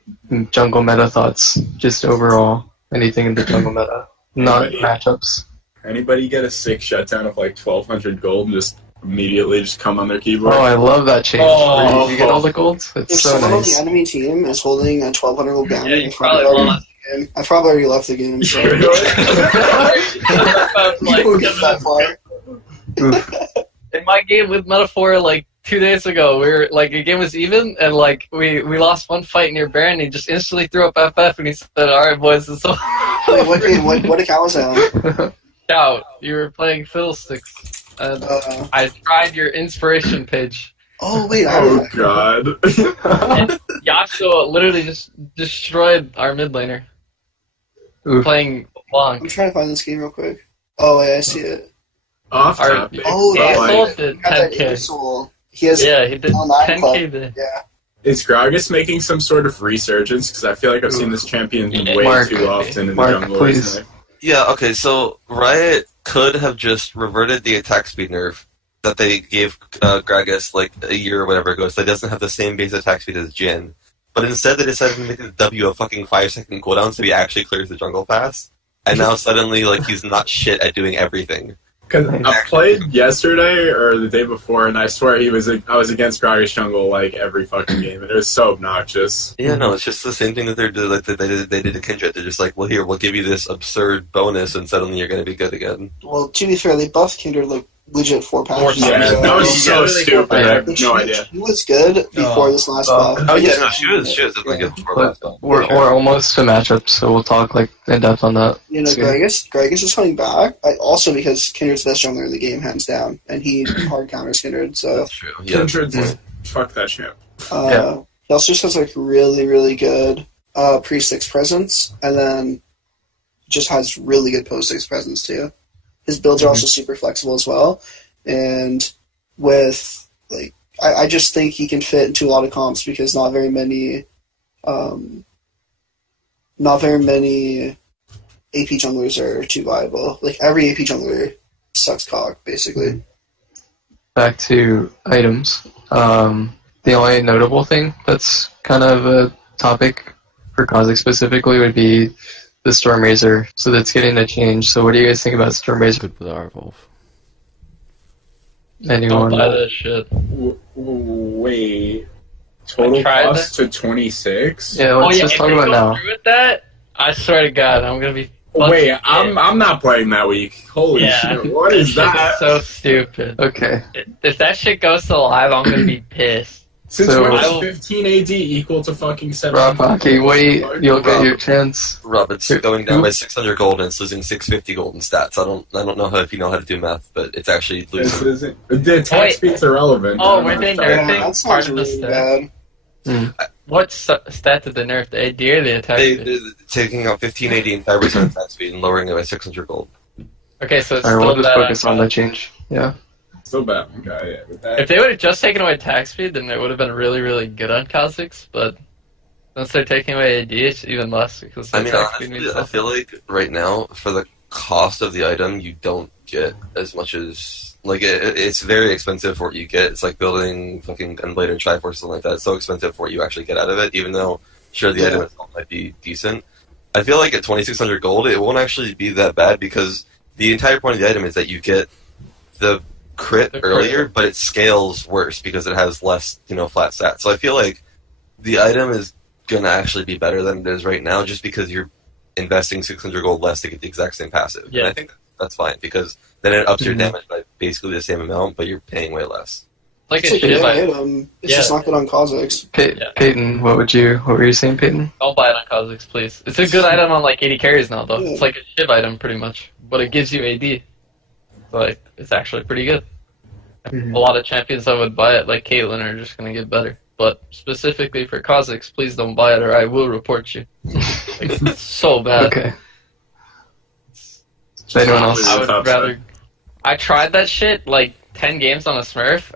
jungle meta thoughts? Just overall, anything in the jungle meta, not matchups. Anybody get a 6 shutdown of like 1,200 gold and just immediately just come on their keyboard? Oh, I love that change. You get all the golds. It's if so someone on nice. the enemy team is holding a 1,200 gold bounty, Yeah, you probably won't. I probably already left the game. So. In my game with Metaphor, like 2 days ago, we were like, the game was even, and like we lost one fight near Baron. And he just instantly threw up FF, and he said, "All right, boys, it's all." Wait, what account was that on? Shout! You were playing Fiddlesticks, and I tried your inspiration page. Oh wait! Oh god! And Yasuo literally just destroyed our mid laner. Playing Blanc. I'm trying to find this game real quick. Oh wait, I see it. Off topic. Oh, Assault did 10k. He has he did 10k there. Yeah. Is Gragas making some sort of resurgence? Because I feel like I've seen this champion way Mark, too often in the Mark, jungle. please. Isn't it? Yeah, okay, so Riot could have just reverted the attack speed nerf that they gave Gragas like a year or whatever ago, so it doesn't have the same base attack speed as Jhin. But instead they decided to make the W a fucking 5-second cooldown so he actually clears the jungle pass. And now suddenly, like, he's not shit at doing everything. Because I played yesterday or the day before, and I swear I was against Gragas jungle like every fucking game, and it was so obnoxious. Yeah, no, it's just the same thing that they did to Kindred. They're just like, well, here, we'll give you this absurd bonus, and suddenly you're going to be good again. Well, to be fair, they buffed Kindred like legit 4 patches. Yeah, that was so stupid. I have no idea. She was good before this last buff. Oh yeah, no, she was definitely good before last buff. We're almost to matchups, so we'll talk like in depth on that. You know, Gragas is coming back. Also because Kindred's the best jungler in the game, hands down, and he hard counters Kindred. So that's true. Yeah, Kindred's fuck that champ. He also just has like really, really good pre-6 presence, and then just has really good post-6 presence too. His builds are also super flexible as well, and with like, I just think he can fit into a lot of comps because not very many AP junglers are too viable. Like every AP jungler sucks cock basically. Back to items. The only notable thing that's kind of a topic for Kha'Zix specifically would be the Stormrazor, so that's getting a change. So what do you guys think about Stormrazor? Good with our evolve. Anyone? Don't buy that shit. Wait. Total cost to 26? Yeah, let's just talk about now. With that, I swear to God, I'm gonna be. Wait, I'm not playing that week. Holy shit! What is that? So stupid. Okay. If that shit goes to live, I'm gonna be pissed. Since when is 15 AD equal to fucking 7? Rob, okay, wait, you'll get your chance. Rob, it's going down by 600 gold and it's losing 650 gold in stats. I don't know if you know how to do math, but it's actually losing. The attack speed's irrelevant. Oh, were they nerfing that sounds part of the really stat? bad. What stat did they nerf? The AD or the attack speed? They're taking out 15 AD and 5% attack speed and lowering it by 600 gold. Okay, so it's Alright, we'll still just bad focus on that change. Yeah. So bad, okay. Yeah, If they would have just taken away attack speed, then it would have been really, really good on Kha'Zix, but since they're taking away AD, it's even less because I mean, attack speed honestly, means I feel like right now, for the cost of the item, you don't get as much as... Like, it's very expensive for what you get. It's like building fucking Gunblade or Triforce or something like that. It's so expensive for what you actually get out of it, even though, sure, the item itself might be decent. I feel like at 2,600 gold, it won't actually be that bad because the entire point of the item is that you get the crit earlier, but it scales worse because it has less, flat stats. So I feel like the item is going to actually be better than it is right now just because you're investing 600 gold less to get the exact same passive. Yeah. And I think that's fine because then it ups your damage by basically the same amount, but you're paying way less. Like It's a good item. It's just not good on Kha'Zix. Peyton, what were you saying, Peyton? Don't buy it on Kha'Zix, please. It's a good item on like 80 carries now, though. Yeah. It's like a Shiv item, pretty much, but it gives you AD. So, like, it's actually pretty good. A lot of champions that would buy it, like Caitlyn, are just gonna get better. But specifically for Kha'Zix, please don't buy it, or I will report you. Like, it's so bad. Okay. Anyone else? I would rather. I tried that shit like 10 games on a Smurf.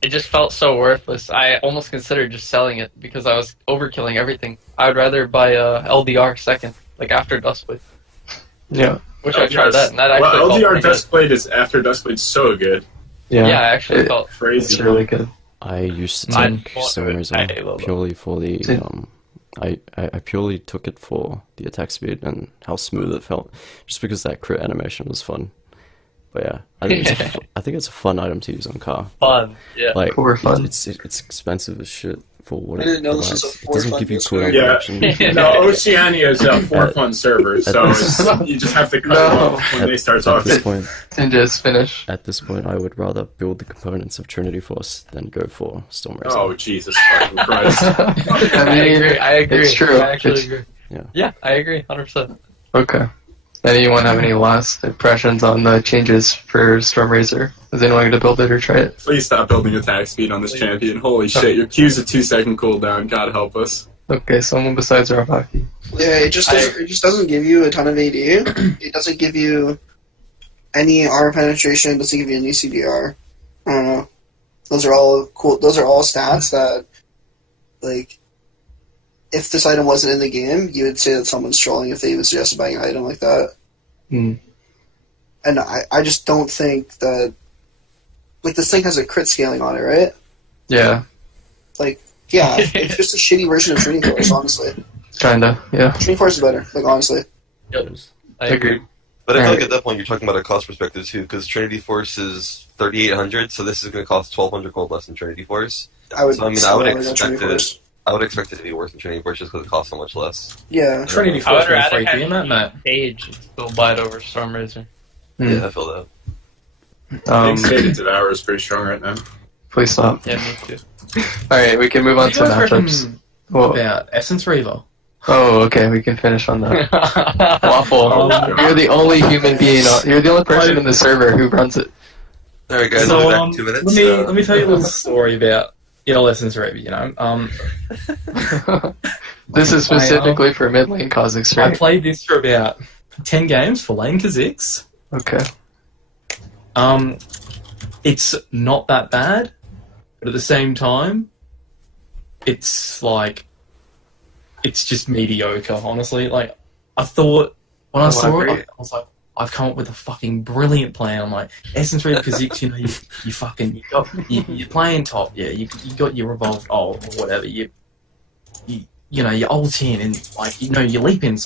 It just felt so worthless. I almost considered just selling it because I was overkilling everything. I would rather buy LDR second, like after Duskblade. Yeah. Which I tried that, and that actually well, felt LDR pretty Duskblade is after Duskblade's so good. Yeah. Yeah, I actually felt Crazy. It's really good. I used to I take bought it. I Stormrazor love it. purely for the I purely took it for the attack speed and how smooth it felt, just because that crit animation was fun. But yeah, I think it's a fun item to use on car. fun. Yeah. Like For fun. it's expensive as shit for what I didn't know this was provides. a It doesn't for give you fun cooldown Discord. reduction. No, Oceania is a for-fun server, so you just have to cut it off when they start At this talking. point, And just finish. I would rather build the components of Trinity Force than go for Stormrazor. Oh, Jesus fucking Christ. I agree. It's true. I actually It's- agree. Yeah. Yeah, I agree, 100%. Okay. Anyone have any last impressions on the changes for Stormrazor? Is anyone going to build it or try it? Please stop building attack speed on this champion. Holy shit, your Q's a 2-second cooldown. God help us. Okay, someone besides Rafaki. Yeah, it just doesn't give you a ton of AD. It doesn't give you any armor penetration. It doesn't give you any CDR. I don't know. Those are all cool. Those are all stats that, like, if this item wasn't in the game, you would say that someone's trolling if they even suggested buying an item like that. Hmm. And I just don't think that, like, this thing has a crit scaling on it, right? Yeah, Like, yeah, it's just a shitty version of Trinity Force, honestly. kinda. Yeah, Trinity Force is better, like, honestly. Yep. I agreed. But I feel Alright. like at that point you're talking about a cost perspective too, because Trinity Force is 3,800, so this is going to cost 1,200 gold less than Trinity Force. I would. So I mean, still I would rather go expect Trinity it. Force. I would expect it to be worse than Trinity Force just because it costs so much less. Yeah. Trinity I would Force rather free have Tiamat, Matt. Page and still buy it over Stormrazor. Hmm. Yeah, I feel that. I think State Devour is pretty strong right now. Please stop. Yeah, me too. Alright, we can move on What to do you guys matchups. reckon Well, about Essence Reaver? oh, okay, we can finish on that. Waffle, Oh, God. you're the only human being, you're the only person in the server who runs it. Alright guys, So, I'll be back in 2 minutes. let me tell you a little story about Essence Reaver. You know, This is specifically for mid lane Kha'Zix, I right? played this for about 10 games for lane Kha'Zix. Okay. It's not that bad, but at the same time, it's just mediocre, honestly. Like, I thought, when I saw it, I was like, I've come up with a fucking brilliant plan. I'm like, Essence Reaver Kha'Zix, you know, you're playing top, yeah, you got your Revolved, or whatever, you ult in and like you leap in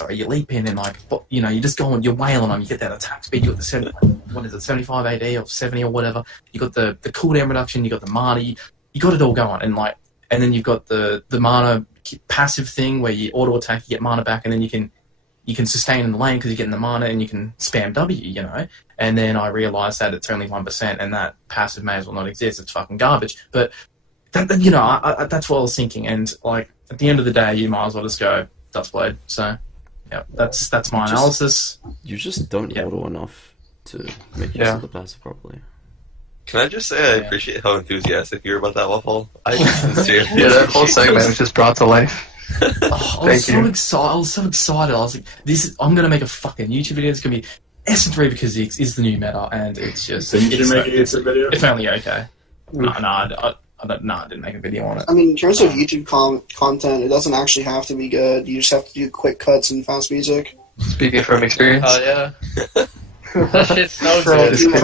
and like you just go and you're wailing on. You get that attack speed. You got the 75 AD or 70 or whatever. You got the cooldown reduction. You got the mana. You got it all going and then you've got the mana passive thing where you auto attack, you get mana back, and then you can sustain in the lane because you're getting the mana and you can spam W. And then I realised that it's only 1% and that passive may as well not exist. It's fucking garbage. But that that's what I was thinking. And like at the end of the day, you might as well just go Duskblade. So yeah, that's my analysis. You just don't auto enough to make use of the passive properly. Can I just say I appreciate how enthusiastic you were about that Waffle? I just sincerely that whole segment was just brought to life. I was so excited. I was like, I'm going to make a fucking YouTube video. It's going to be Essence Reaver Kha'Zix is the new meta, and it's just... So you make a YouTube video? It's only okay. I didn't make a video on it. I mean, in terms of YouTube content, it doesn't actually have to be good. You just have to do quick cuts and fast music. Speaking from experience. Oh, yeah. That shit's so good. Speaking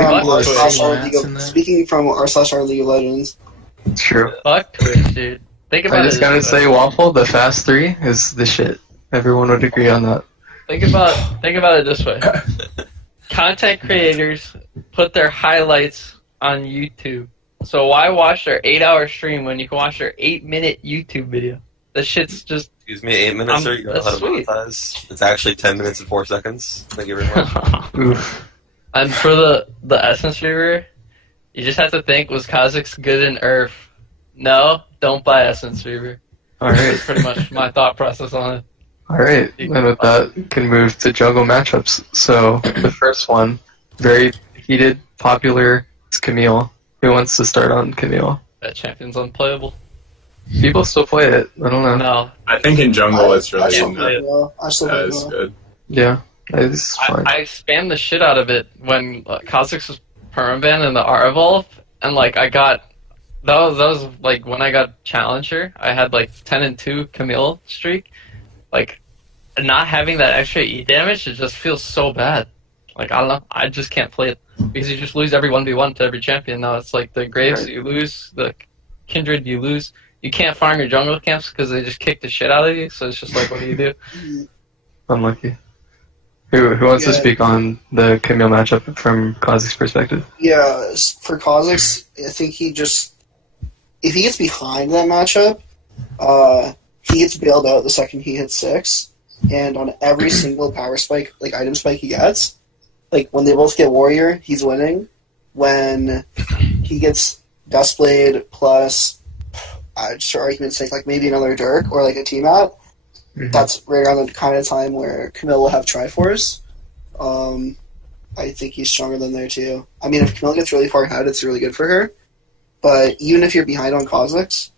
from r/r League of Legends. It's true. Fuck Twitch, dude. Think about it. I just gotta say, Waffle, the Fast 3 is the shit. Everyone would agree on that. Think about it this way. Content creators put their highlights on YouTube. So why watch their 8-hour stream when you can watch their 8-minute YouTube video? The shit's just... Excuse me, 8 minutes, sir? You know how to monetize? It's actually 10 minutes and 4 seconds. Thank you very much. Oof. And for the Essence Reaver, you just have to think, was Kha'Zix good in Earth? No, don't buy Essence Reaver. Alright. That's pretty much my thought process on it. Alright, and with that, can move to jungle matchups. So, the first one, very heated, popular, is Camille. Who wants to start on Camille? That champion's unplayable. People still play it. I don't know. No. I think in jungle it's really good. Yeah, it's fine. I spammed the shit out of it when Kha'Zix was permaban in the R Evolve, and like I got that was like when I got Challenger, I had like 10-2 Camille streak. Like not having that extra E damage, it just feels so bad. Like I don't know, I just can't play it because you just lose every 1v1 to every champion. Now it's like the Graves you lose, the Kindred you lose. You can't farm your jungle camps because they just kick the shit out of you. So it's just like, what do you do? Unlucky. Who wants to speak on the Camille matchup from Kha'Zix's perspective? Yeah, for Kha'Zix, I think if he gets behind that matchup, he gets bailed out the second he hits 6, and on every single power spike, like item spike he gets, like when they both get Warrior, he's winning. When he gets Duskblade plus, just for argument's sake, like maybe another Dirk or like a Tiamat, that's right around the kind of time where Camille will have Triforce. I think he's stronger than there too. I mean, if Camille gets really far ahead, it's really good for her. But even if you're behind on Kha'Zix,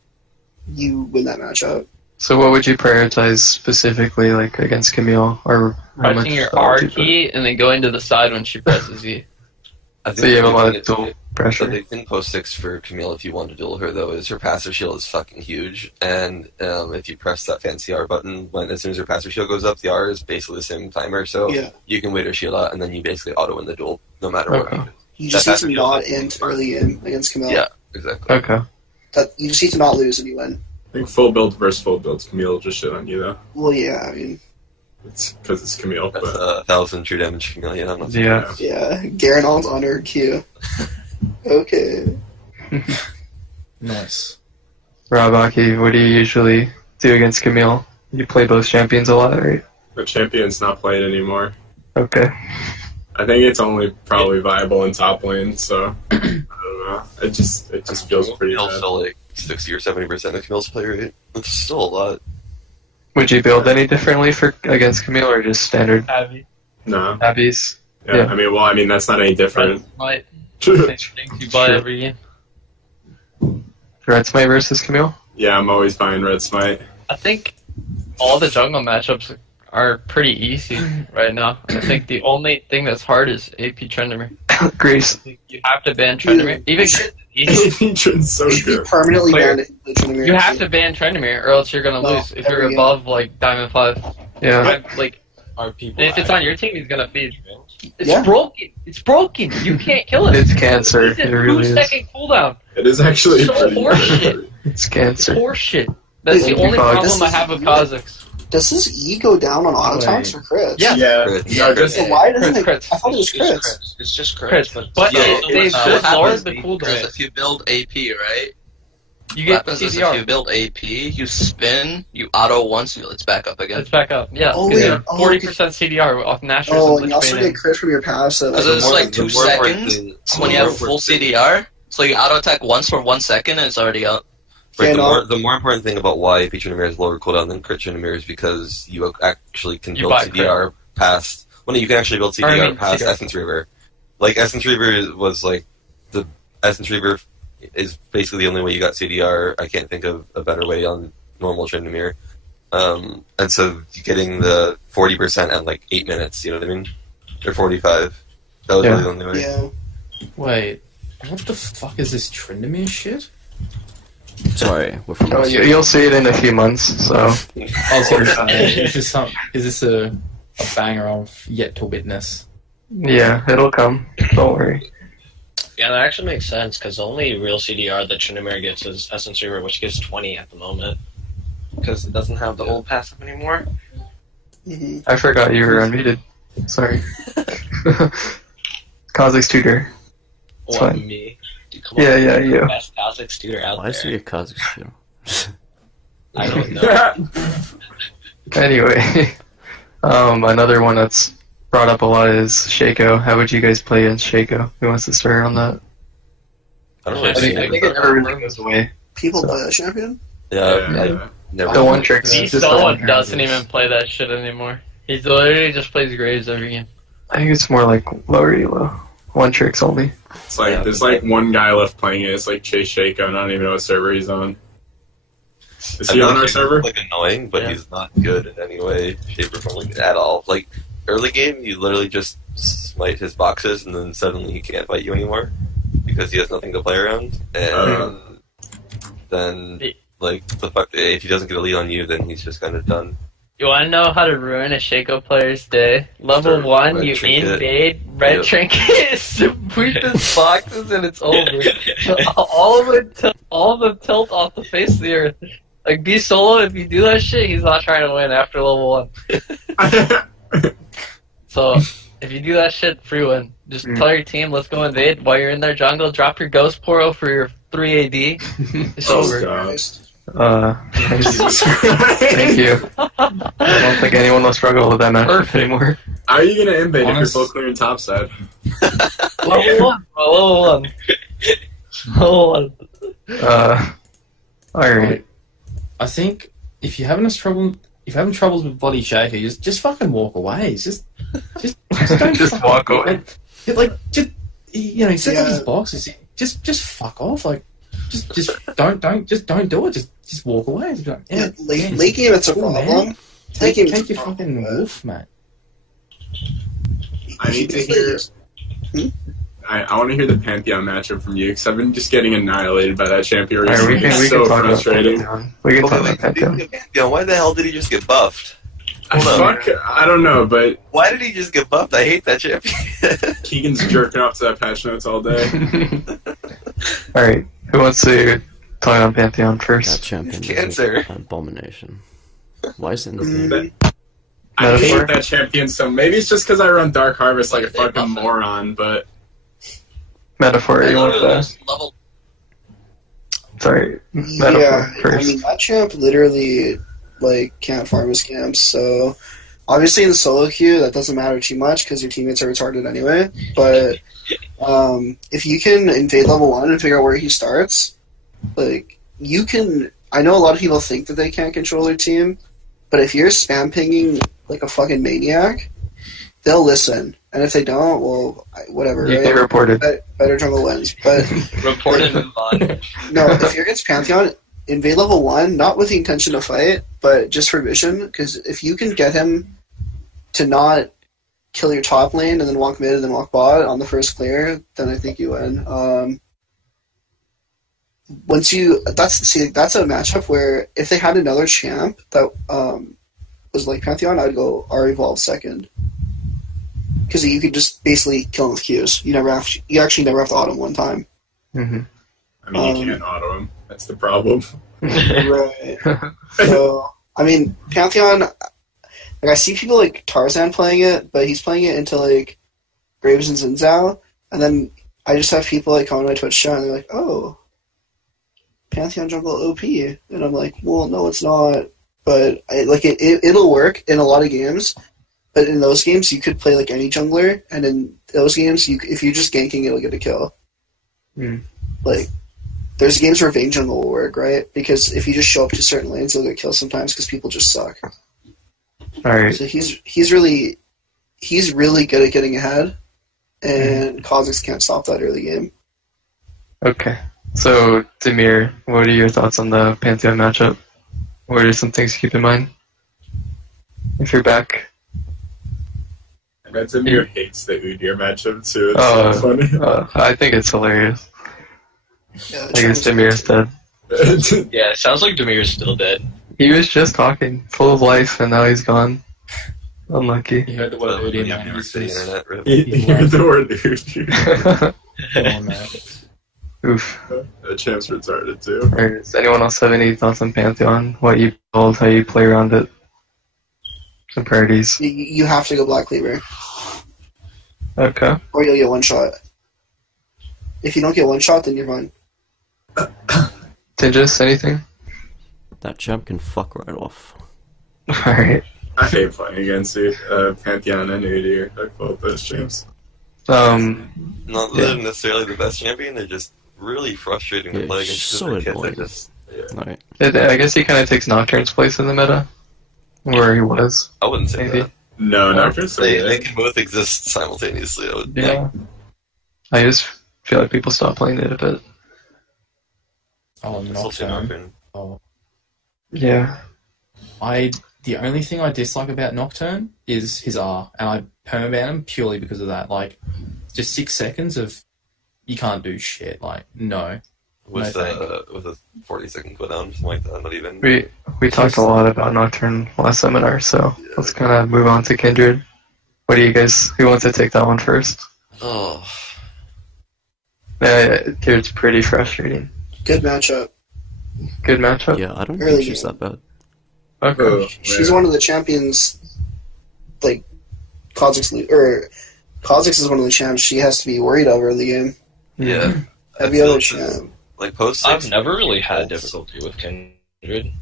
you win that matchup. So what would you prioritize specifically, like, against Camille? Or pressing your R key and then going to the side when she presses you. I think so you have a lot of dual pressure. The big thing post-6 for Camille, if you want to duel her, though, is her passive shield is fucking huge. And if you press that fancy R button, as soon as her passive shield goes up, the R is basically the same timer. So you can wait her shield out, and then you basically auto-win the duel, no matter what. You just need to not int early in against Camille. Yeah, exactly. Okay. You just need to not lose and you win. I think full build versus full builds, Camille will just shit on you, though. Well, yeah, I mean... It's because it's Camille. That's 1,000 true damage Camille, yeah. I'm not yeah, Garanon's on her Q. Okay. Nice. Rabaki, what do you usually do against Camille? You play both champions a lot, right? The champion's not played anymore. Okay. I think it's only probably viable in top lane, so I don't know. It just feels pretty bad. Still like 60 or 70% of Camille's play rate. It's still a lot. Would you build any differently against Camille, or just standard? Abby. No. Abby's. Yeah. I mean, that's not any different. Red Smite. You buy every game. Red Smite versus Camille? Yeah, I'm always buying Red Smite. I think all the jungle matchups are pretty easy right now. I think the only thing that's hard is AP Tryndamere. Grace. You have to ban Tryndamere. Even AP Tryndamere's so good. Permanently banned Tryndamere. You have to ban Tryndamere, or else you're gonna lose. If you're above like Diamond 5, yeah. Like, are people? If it's on your team, he's gonna feed. It's broken. It's broken. You can't kill it. It's cancer. It's a it really 2-second cooldown. It is actually so horseshit. It's cancer. It's horseshit. That's the only problem I have with Kha'Zix. Does his E go down on auto attacks or crits? Yeah. So why doesn't it? Crits. I thought it was crits. It's just crits. But they just lowered the Because cooldown. if you build AP, right? You What get happens is CDR. if you build AP, you spin, you auto once, it's back up again. It's back up. Yeah. Oh, Because yeah. you have 40% CDR off Nashor's Oh, and and you also Lich Bane. get crit from your pass. So Because it's like 2 seconds when you have full CDR. So you auto attack once for 1 second and it's already up. Right, Yeah, the more important thing about why AP Tryndamere is lower cooldown than Crit Tryndamere is because you actually can You build buy CDR past. Well, no, you can actually build CDR past CDR. Essence Reaver. Like Essence Reaver was like the Essence Reaver is basically the only way you got CDR. I can't think of a better way on normal Tryndamere. And so getting the 40% at like 8 minutes, you know what I mean, or 45. That was really the only way. Yeah. Wait, what the fuck is this Tryndamere shit? Sorry, we're from Oh, you'll see it in a few months. So I was going to say, is this a banger I've yet to witness? yeah, it'll come. Don't worry. Yeah, that actually makes sense, because the only real CDR that Tryndamere gets is Essence Reaver, which gives 20 at the moment. Because it doesn't have the old passive anymore. Mm-hmm. I forgot you were unmuted. Sorry. Kha'Zix tutor. It's What, fine. me? Dude, come Yeah, on, yeah, you're you. the best Kha'Zix tutor out Why there. is he a Kha'Zix tutor? I don't know. Anyway, another one that's brought up a lot is Shaco. How would you guys play against Shaco? Who wants to start on that? I don't know. I think it never really goes away. People So- play that champion? Yeah, never. The one trick. Someone doesn't even play that shit anymore. He literally just plays Graves every game. I think it's more like lower elo. One tricks only. It's like there's like one guy left playing it. It's like Chase Shaco, and I don't even know what server he's on. Is he on our server? Like annoying, but Yeah. he's not good in any way, shape, or form, like, at all. Like early game, you literally just smite his boxes, and then suddenly he can't fight you anymore because he has nothing to play around. And then, like, the fuck, if he doesn't get a lead on you, then he's just kind of done. You want to know how to ruin a Shaco player's day? Level Start 1, red you trinket. invade red Yep. trinket, sweep his boxes, and it's over. all of them tilt off the face of the earth. Like, be solo, if you do that shit, he's not trying to win after level 1. So, if you do that shit, free win. Just tell your team, let's go invade. While you're in their jungle, drop your Ghost Poro for your 3 AD. It's over. Thank you. I don't think anyone will struggle with that matchup anymore. How are you gonna invade if you're full clearing topside? Level 1. Level 1. Alright. I think if you're having troubles with bloody Shaco, just fucking walk away. Just don't Just fucking- walk away. Just he sets up his boxes. Just fuck off. Like just don't do it. Just walk away. Just be like, yeah, Late game, it's a cool, man. problem. Late game, Take your fucking wolf, mate. I need to hear. I want to hear the Pantheon matchup from you because I've been just getting annihilated by that champion Alright, recently. we It's can so talk about frustrating. Pantheon. We can talk about Pantheon. Why the hell did he just get buffed? I don't know, but Why did he just get buffed? I hate that champion. Keegan's jerking off to that patch notes all day. Alright, who wants to talk on Pantheon That first? champion Cancer. is an abomination. Why is it in the game? I Metaphor? hate that champion so maybe it's just because I run Dark Harvest like a fucking moron, but Metaphor, you want that? Level Sorry, Metaphor Yeah, I first. mean, that champ literally, can't farm his camps, so obviously in the solo queue, that doesn't matter too much because your teammates are retarded anyway, but if you can invade level 1 and figure out where he starts, you can... I know a lot of people think that they can't control their team, but if you're spam pinging like a fucking maniac, they'll listen. And if they don't, well, whatever. You right? get reported. Better jungle wins. But Report and move on. no, if you're against Pantheon, invade level 1, not with the intention to fight, but just for vision. Because if you can get him to not kill your top lane and then walk mid and then walk bot on the first clear, then I think you win. That's a matchup where if they had another champ that was like Pantheon, I'd go R-Evolve second. Because you could just basically kill him with Qs. You actually never have to auto him one time. Mm-hmm. I mean, you can't auto him. That's the problem. Right. So, I mean, Pantheon, like, I see people like Tarzan playing it, but he's playing it into like Graves and Zinzao, and then I just have people like come on my Twitch chat and they're like, oh, Pantheon jungle OP. And I'm like, well, no, it's not. But it'll work in a lot of games. But in those games, you could play like any jungler, and in those games, if you're just ganking, it'll get a kill. Like, there's games where Vayne jungle will work, right? Because if you just show up to certain lanes, they'll get kills sometimes because people just suck. Alright. So he's really good at getting ahead, and Kha'Zix can't stop that early game. Okay. So, Demir, what are your thoughts on the Pantheon matchup? What are some things to keep in mind? If you're back. I bet Demir hates the Udyr matchup too. It's so funny. I think it's hilarious. Yeah, I guess Demir's dead. Yeah, it sounds like Demir's still dead. He was just talking, full of life, and now he's gone. Unlucky. You heard the word Udyr now. the internet, rip. You heard the word Udyr. Oh, man. Oof. The champ's retarded too. Alright, does anyone else have any thoughts on Pantheon? What you build, how you play around it? Some priorities. You have to go Black Cleaver, Okay. or you'll get one shot. If you don't get one shot, then you're fine. Tingus, anything? That champ can fuck right off. Alright. I hate playing against you, Pantheon and Udyr. I both those champs. Not that they're necessarily the best champion, they're just really frustrating to play against. So annoying. Right. I guess he kind of takes Nocturne's place in the meta. Where he was. I wouldn't say Maybe. that. No, Nocturne's so They good. can both exist simultaneously. I would Yeah. I just feel like people stop playing it a bit. Oh, I'll say Nocturne. Nocturne. Oh. Yeah. The only thing I dislike about Nocturne is his R, and I permaban him purely because of that. Like, just 6 seconds of you can't do shit. Like, no. With No, with a 40-second cooldown, something like that, not even. We talked a lot about Nocturne last seminar, so let's kind of move on to Kindred. What do you guys? Who wants to take that one first? Oh. Kindred's pretty frustrating. Good matchup. Good matchup. Yeah, I don't Early think she's game. that bad. Okay. Oh, She's man. one of the champions. Like Kha'Zix is one of the champs she has to be worried of early game. Yeah. I Every feel other this- champ. Like post I've 6. never really had difficulty with Kindred.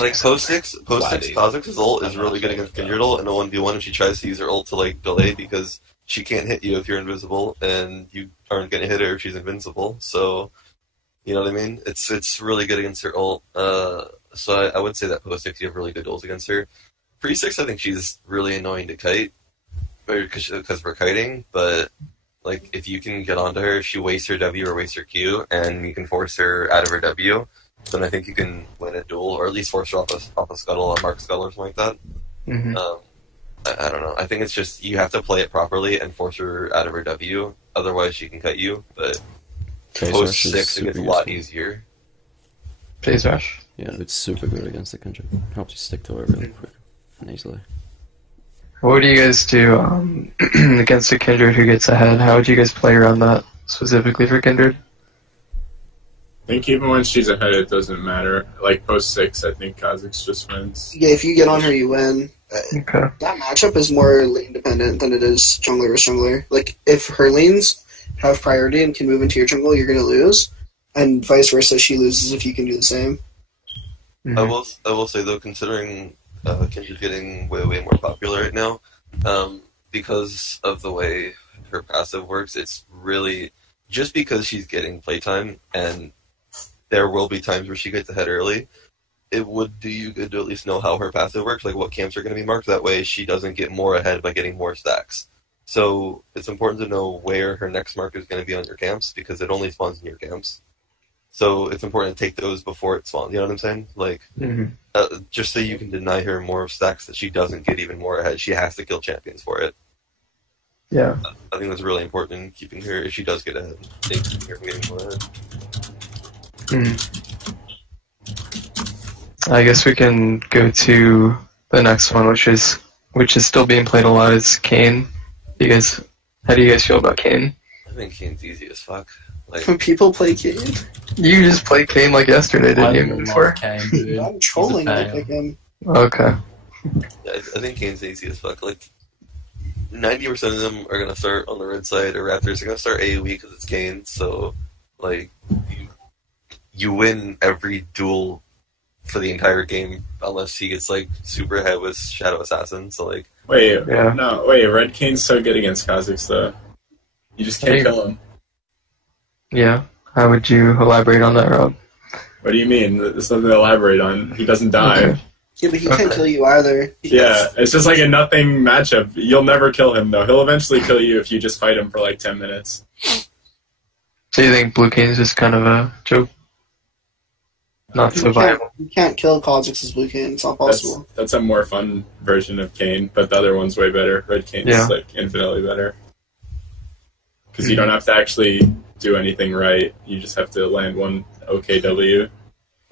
Like post 6 Why? Kha'Zix's ult is really good against Kindred ult, and a 1v1 if she tries to use her ult to like delay because she can't hit you if you're invisible, and you aren't gonna hit her if she's invincible. So, you know what I mean? It's really good against her ult. So I would say that post 6 you have really good ults against her. Pre 6 I think she's really annoying to kite, because we're kiting, but like if you can get onto her, if she wastes her W or wastes her Q, and you can force her out of her W, then I think you can win a duel, or at least force her off a scuttle, a mark scuttle, or something like that. Mm-hmm. I don't know. I think it's just you have to play it properly and force her out of her W. Otherwise, she can cut you. But Phase post rush is 6, it gets a super lot useful. easier. Phase rush. Yeah, it's super good against the Kindred. Helps you stick to it really quick and easily. What do you guys do against a Kindred who gets ahead? How would you guys play around that specifically for Kindred? I think even when she's ahead, it doesn't matter. Like post 6, I think Kha'Zix just wins. Yeah, if you get on her, you win. Okay. That matchup is more lane dependent than it is jungler versus jungler. Like, if her lanes have priority and can move into your jungle, you're going to lose. And vice versa, she loses if you can do the same. Mm-hmm. I will say though, considering Kindred getting way more popular right now, because of the way her passive works, it's really just because she's getting playtime, and there will be times where she gets ahead early. It would do you good to at least know how her passive works, like what camps are going to be marked. That way, she doesn't get more ahead by getting more stacks. So it's important to know where her next mark is going to be on your camps, because it only spawns in your camps. So it's important to take those before it spawns. You know what I'm saying? Like, just so you can deny her more stacks that she doesn't get even more ahead. She has to kill champions for it. Yeah. I think that's really important in keeping her, if she does get ahead, keeping her from getting more ahead. I guess we can go to the next one, which is still being played a lot. Is Kayn. How do you guys feel about Kayn? I think Kayn's easy as fuck. Like, When people play Kayn, You just played Kayn like yesterday, didn't you? Before? Kayn, dude. I'm trolling He's a like him. Okay. I think Kayn's easy as fuck. Like, 90% of them are gonna start on the red side, or Raptors are gonna start AoE because it's Kayn. So, like, you win every duel for the entire game unless he gets like super ahead with Shadow Assassin. So like, Red Kayn's so good against Kha'Zix though. You just can't kill him. Yeah. How would you elaborate on that, Rob? What do you mean? There's nothing to elaborate on. He doesn't die. Okay. Yeah, but he can't kill you either. Yeah, it's just like a nothing matchup. You'll never kill him though. He'll eventually kill you if you just fight him for like 10 minutes. So you think Blue Kayn's just kind of a joke? Not so viable. You can't kill Kha'Zix's Blue Kayn. It's not possible. That's a more fun version of Kayn, but the other one's way better. Red Kayn's like infinitely better. Because you don't have to actually do anything right. You just have to land one OKW.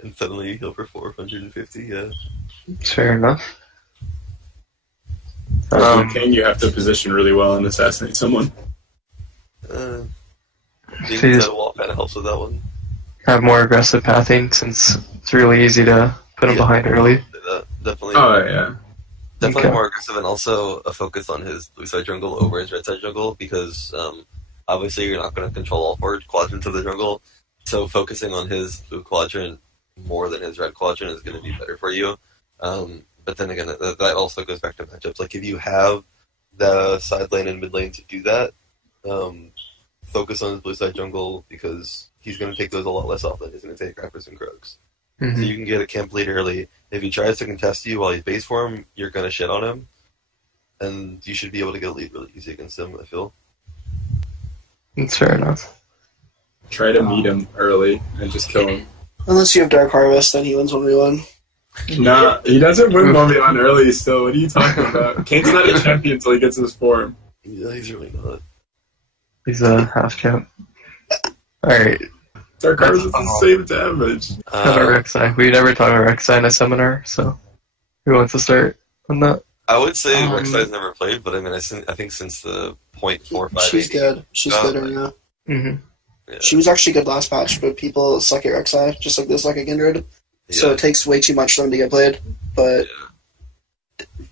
and suddenly you heal for 450, yeah. Fair enough. Kayn, you have to position really well and assassinate someone. Being inside a wall kind of helps with that one. Have more aggressive pathing since it's really easy to put him behind early. Definitely. Oh, yeah. Definitely more aggressive, and also a focus on his blue side jungle over his red side jungle, because obviously you're not going to control all four quadrants of the jungle, so focusing on his blue quadrant more than his red quadrant is going to be better for you. But then again, that also goes back to matchups. Like, if you have the side lane and mid lane to do that, focus on his blue side jungle, because he's going to take those a lot less often. He's going to take Rappers and Krogs. Mm-hmm. So you can get a camp lead early. If he tries to contest you while he's base form, you're going to shit on him. And you should be able to get a lead really easy against him, I feel. That's fair enough. Try to meet him early and just kill him. Unless you have Dark Harvest, then he wins 1v1. Nah, he doesn't win 1v1 early still. What are you talking about? Kane's not a champion until he gets his form. Yeah, he's really not. He's a half champ. Alright. Dark Harvest is the same damage. How about Rek'Sai? We never talked about Rek'Sai in a seminar, so who wants to start on that? I would say Rek'Sai's never played, but I mean, I think since the 0.45... She's good. She's good right now. Mm-hmm. Yeah. She was actually good last patch, but people suck at Rek'Sai, just like this, like a Kindred. Yeah. So it takes way too much for them to get played. But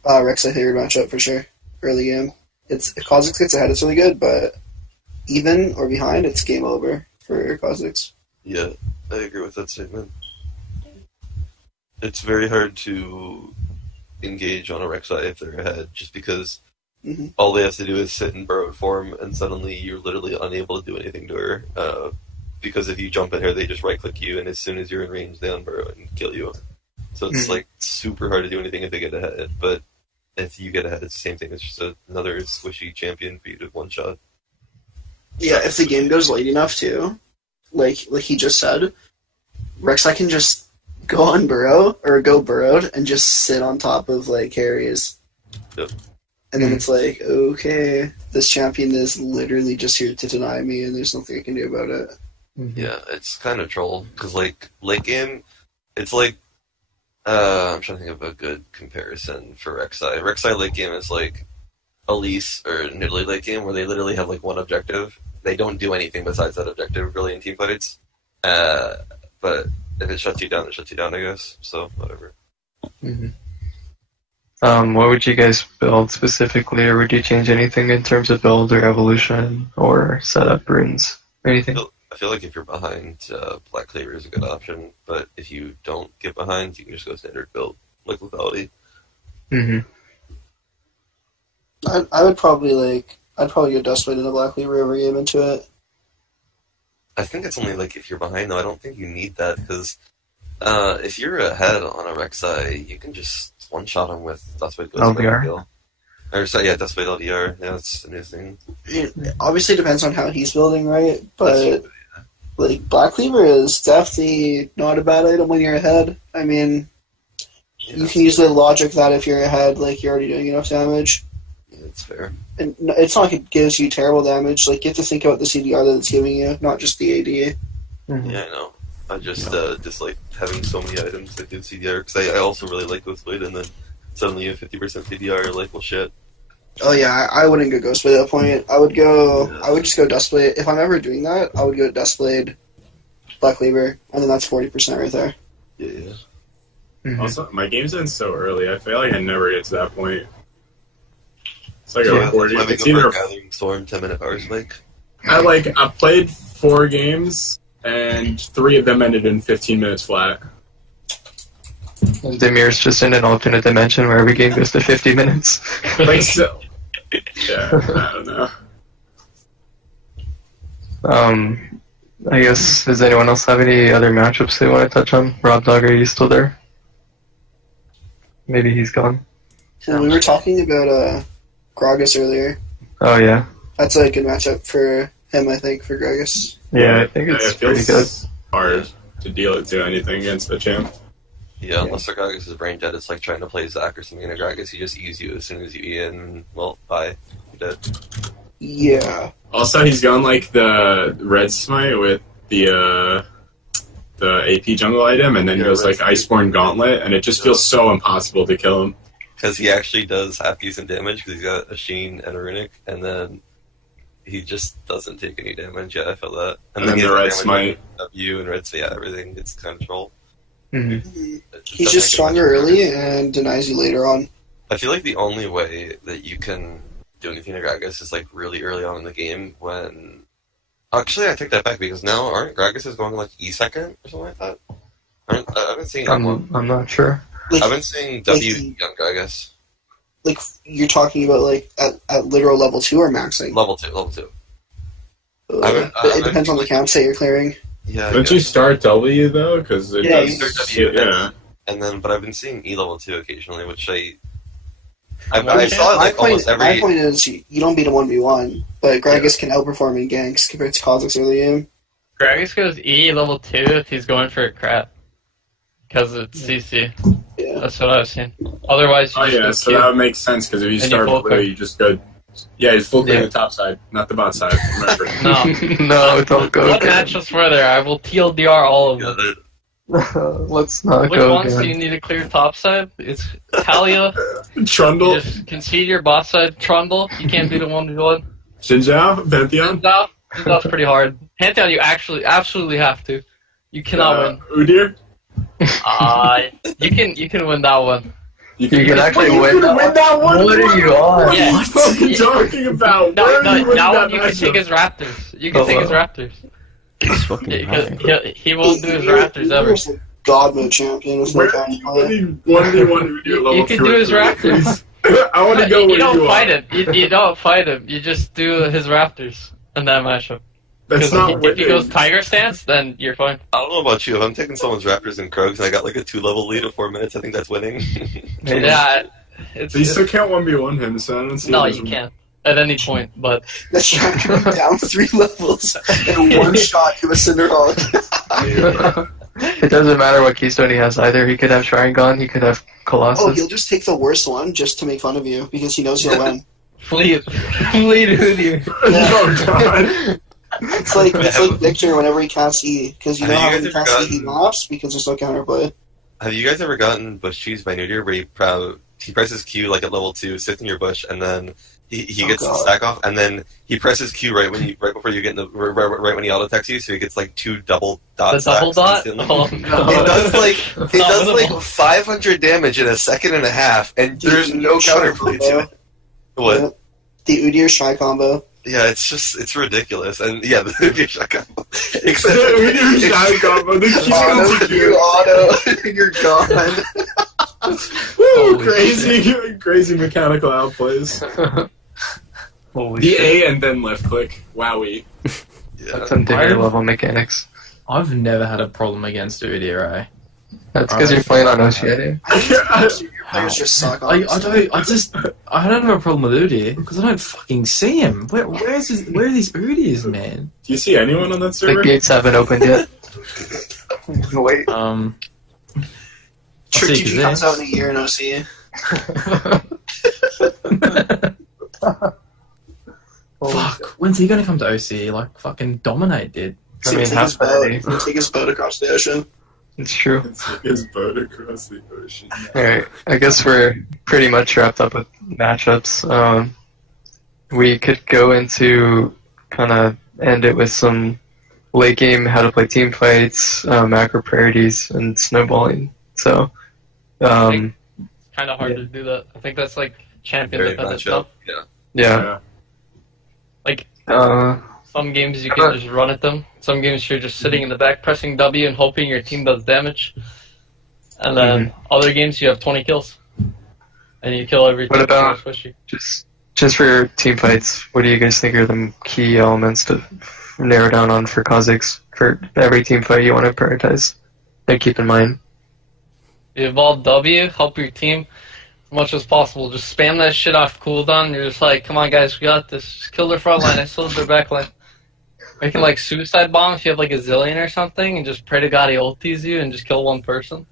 Rek'Sai favorite matchup for sure. Early game. If Kha'Zix gets ahead, it's really good, but even or behind, it's game over for Kha'Zix. Yeah, I agree with that statement. It's very hard to engage on a Rek'Sai if they're ahead, just because all they have to do is sit in burrowed form, and suddenly you're literally unable to do anything to her. Because if you jump at her, they just right-click you, and as soon as you're in range, they unburrow and kill you. So it's like super hard to do anything if they get ahead. But if you get ahead, it's the same thing. It's just another squishy champion for you to one-shot. Yeah, if the game goes late enough too, like he just said, Rek'Sai can just go on burrow or go burrowed and just sit on top of like carries. Yep. And then it's like, okay, this champion is literally just here to deny me, and there's nothing I can do about it. Yeah, it's kind of troll, because like late game, it's like I'm trying to think of a good comparison for Rek'Sai. Rek'Sai late game is like Elise or Nidalee late game, where they literally have like one objective. They don't do anything besides that objective really in team fights. But if it shuts you down, it shuts you down, I guess. So whatever. What would you guys build specifically, or would you change anything in terms of build or evolution or setup runes? Anything? I feel like if you're behind, Black Cleaver is a good option, but if you don't get behind, you can just go standard build, like lethality. I'd probably get Dustblade and a Black Cleaver every game into it. I think it's only like if you're behind, though. I don't think you need that, because if you're ahead on a Rek'Sai, you can just one-shot him with Dustblade LDR. Dustblade LDR. Yeah, that's amazing. It obviously depends on how he's building, right? But like Black Cleaver is definitely not a bad item when you're ahead. I mean, you can use the logic that if you're ahead, like you're already doing enough damage. Yeah, that's fair. And it's not like it gives you terrible damage. Like, you have to think about the CDR that it's giving you, not just the AD. Yeah, I know. I just dislike having so many items that give CDR, because I also really like Ghostblade, and then suddenly you have 50% CDR, you're like, well, shit. Oh yeah, I wouldn't go Ghostblade at that point. I would just go Duskblade. If I'm ever doing that, I would go Duskblade, Black Cleaver, and then that's 40% right there. Yeah. Mhm. Also, my game's in so early. I feel like I never get to that point. It's like a 40. It's either Gathering Storm 10-minute power spike. I played 4 games, and 3 of them ended in 15 minutes flat. And Damir's just in an alternate dimension where every game goes to 50 minutes. Like, so, yeah, I don't know. I guess, does anyone else have any other matchups they want to touch on? Rob Dog, are you still there? Maybe he's gone. So we were talking about Gragas earlier. Oh, yeah. That's a good matchup for him, I think, for Gragas. Yeah, I think it's pretty good. Hard to deal it to anything against the champ. Yeah, unless the Gragas is brain dead, it's like trying to play Zac or something in a Gragas. He just eats you as soon as you eat in. Well, bye. You're dead. Yeah. Also, he's gone like the red smite with the AP jungle item, and then he goes like Iceborne Gauntlet, and it just feels so impossible to kill him. Because he actually does half decent damage, because he's got a Sheen and a Runic, and then he just doesn't take any damage. Yeah, I feel that. And then the red smite. W and red, so yeah, everything gets control. Mm-hmm. He's just stronger early and denies you later on. I feel like the only way that you can do anything to Gragas is like really early on in the game when... Actually, I take that back, because now aren't Gragas going like E-second or something like that? I've been seeing I'm not sure. Like, I've been seeing W on Gragas. Like, you're talking about like at literal level 2 or maxing? Level 2. It depends on the counts that you're clearing. Yeah. Don't you start W though? Because it Yeah, does. you start W, Yeah. And then, but I've been seeing E level 2 occasionally, which I saw it like almost every. My point is, you don't beat a 1v1, but Gragas can outperform in ganks compared to Kha'Zix early game. Gragas goes E level 2 if he's going for a crap. Because it's CC. Yeah. That's what I've seen. Otherwise, you just go So Q. that would make sense, because if you start full blue, you just go... Yeah, you full clear Yeah. the top side, not the bot side, remember. No. No, don't go What again. matchups were there? I will TLDR all of them. Let's not Which go ones do you again. need to clear top side? It's Talia. Trundle, You just concede your bot side. Trundle. You can't beat a 1v1. Xinjiao, Pantheon, That's pretty hard. Pantheon, you absolutely have to. You cannot win. Udyr. You can win that one. You can actually You win can win that one? What are you on? Yeah. What are you talking about? No, Where are you winning that that one you can matchup? take his Raptors. You can take his Raptors. It's fucking high. He won't do his Raptors ever. Udyr the God mode champion. With Where no are you counterplay. winning 1v1 Udyr level You can 2 do or his 3, Raptors. please? I want to go You where don't you fight are. him. You don't fight him. You just do his Raptors in that matchup. That's Because not if he goes winning. Tiger stance, then you're fine. I don't know about you. If I'm taking someone's Raptors and Krogs and I got like a 2-level lead of 4 minutes, I think that's winning. Yeah, it's, So you still can't 1v1 him, so I don't see no, it as you a- can't at any point. But That's tracking down 3 levels in one shot to a Cinderhawk. It doesn't matter what keystone he has either. He could have Sharingan, he could have Colossus. Oh, he'll just take the worst one just to make fun of you because he knows you'll win. fleet Udyr. Oh god. It's like Victor whenever he casts E because you know Have how you when he guys ever casts E he gotten- laps because there's no counterplay. Have you guys ever gotten bush cheese by Udyr where he presses Q like at level 2, sits in your bush, and then he Oh, gets the God. stack off, and then he presses Q right before you get in the right when he auto attacks you, so he gets like 2 double dot The double stacks dot? instantly. Oh, no. It does like That's it not does like winnable. 500 damage in a second and a half, and there's no counterplay to it. What? Yeah. The Udyr Shy combo. Yeah, it's ridiculous, and yeah, the Udyr shotgun. Except Udyr Shy combo, the Auto, you're gone. Woo, crazy mechanical outplays. Holy The shit. A and then left click. Wowie. Yeah. That's some Dimir level mechanics. I've never had a problem against Udyr, eh? That's because you're playing on Oceania. Your players just suck. I don't have a problem with Udyr because I don't fucking see him. Where are these Udyrs, man? Do you see anyone on that The server? gates haven't opened yet. Wait. Trick see GG comes out in a year in OC. Fuck, when's he gonna come to OC? Like, fucking dominate, dude. So I mean, take half his boat. party. He'll take his boat across the ocean. It's true. It's like his boat across the ocean. Alright, I guess we're pretty much wrapped up with matchups. we could go into kind of end it with some late game how to play team fights, macro priorities, and snowballing. So, it's kind of hard to do that. I think that's like champion dependent stuff. Yeah. Like some games you can just run at them. Some games you're just sitting in the back pressing W and hoping your team does damage. And then other games you have 20 kills. And you kill every team. What about just for team fights? What do you guys think are the key elements to narrow down on for Kha'Zix for every team fight you want to prioritize and keep in mind? You evolve W, help your team as much as possible. Just spam that shit off cooldown. You're just like, come on guys, we got this. Just kill their front line. I still have their back line. Or you can like suicide bomb if you have like a zillion or something and just pray to God he ulties you and just kill one person.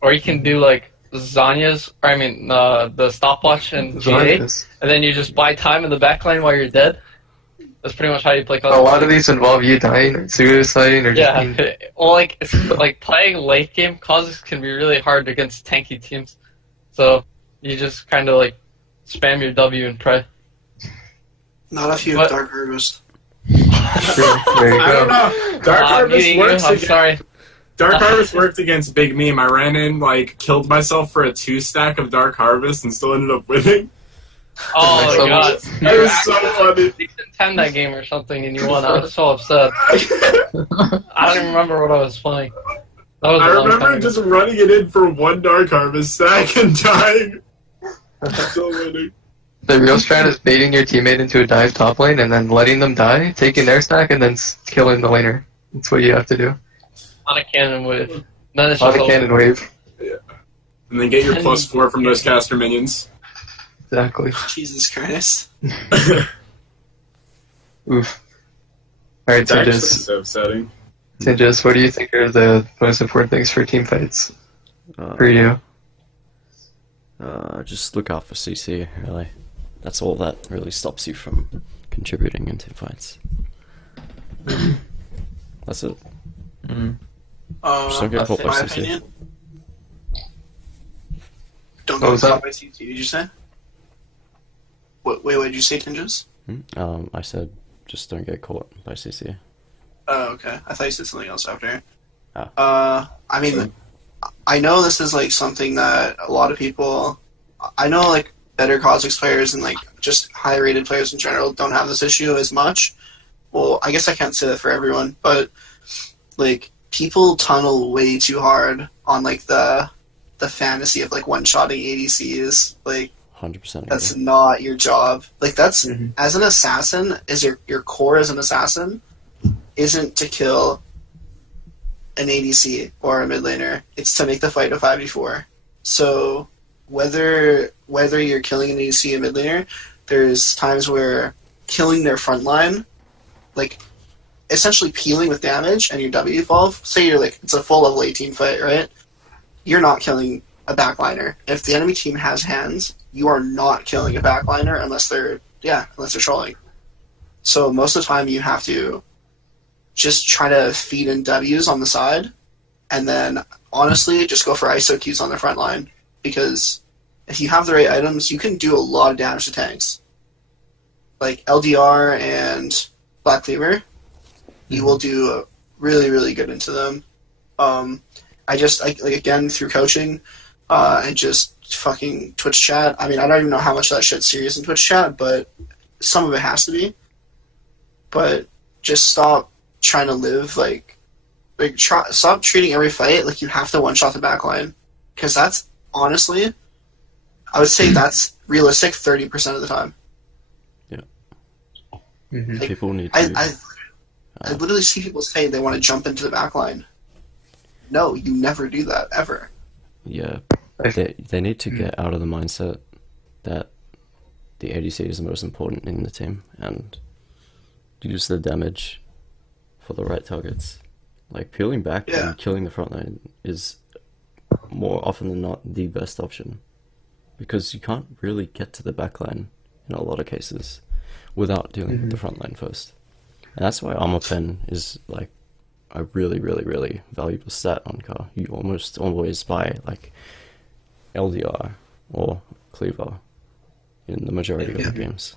Or you can do like Zanya's, or I mean the stopwatch and G8, and then you just buy time in the backline while you're dead. That's pretty much how you play Kha'Zix. A lot of these involve you dying or suiciding or just being... Well, like it's like playing late game Kha'Zix can be really hard against tanky teams. So you just kind of like spam your W and pray. Not if you have Dark Harvest. There you go. I don't know. Dark Harvest works. I'm sorry. Dark Harvest worked against Big Meme. I ran in, like, killed myself for a 2-stack of Dark Harvest and still ended up winning. Oh my god. It was so funny. You 10 that game or something and you won. I was so upset. I don't even remember what I was playing. I remember just running it in for 1 Dark Harvest stack and dying. Still winning. The real strat is baiting your teammate into a dive top lane and then letting them die, taking their stack, and then killing the laner. That's what you have to do. On a cannon wave. Then it's On just a cannon wave. Yeah. And then get your +4 from those caster minions. Exactly. Jesus Christ. Oof. Alright, so so upsetting. Tinjas, what do you think are the most important things for team fights for you? Just look out for CC, really. That's all that really stops you from contributing in team fights. That's it. Just don't get caught by CC. Don't get caught by CC, did you say? Wait, what did you say, Tinjas? I said just don't get caught by CC. Oh, okay. I thought you said something else after. Oh. I mean, I know this is like something that a lot of people... I know like better Kha'Zix players and like just high-rated players in general don't have this issue as much. Well, I guess I can't say that for everyone, but like people tunnel way too hard on like the fantasy of like one-shotting ADCs. Like 100%. that's not your job. Like that's as an assassin, is your core as an assassin isn't to kill an ADC or a mid laner. It's to make the fight a 5v4. So whether you're killing an ADC or mid laner, there's times where killing their front line, like essentially peeling with damage and your W evolve, say you're like, it's a full level 18 fight, right? You're not killing a backliner. If the enemy team has hands, you are not killing a backliner unless they're trolling. So most of the time you have to just try to feed in Ws on the side, and then honestly just go for ISO Qs on the front line, because if you have the right items, you can do a lot of damage to tanks. Like LDR and Black Cleaver, you will do really, really good into them. Again, through coaching, and just fucking Twitch chat. I mean, I don't even know how much of that shit's serious in Twitch chat, but some of it has to be. But just stop trying to live stop treating every fight like you have to one-shot the backline. Because that's, honestly, I would say that's realistic 30% of the time. Yeah. Like, people need to... I literally see people say they want to jump into the backline. No, you never do that, ever. Yeah. They need to get out of the mindset that the ADC is the most important in the team and use the damage for the right targets. Like, peeling back and killing the front line is more often than not the best option, because you can't really get to the back line in a lot of cases without dealing with the front line first. And that's why armor pen is like a really, really, really valuable stat on Ka. You almost always buy like LDR or Cleaver in the majority of the games.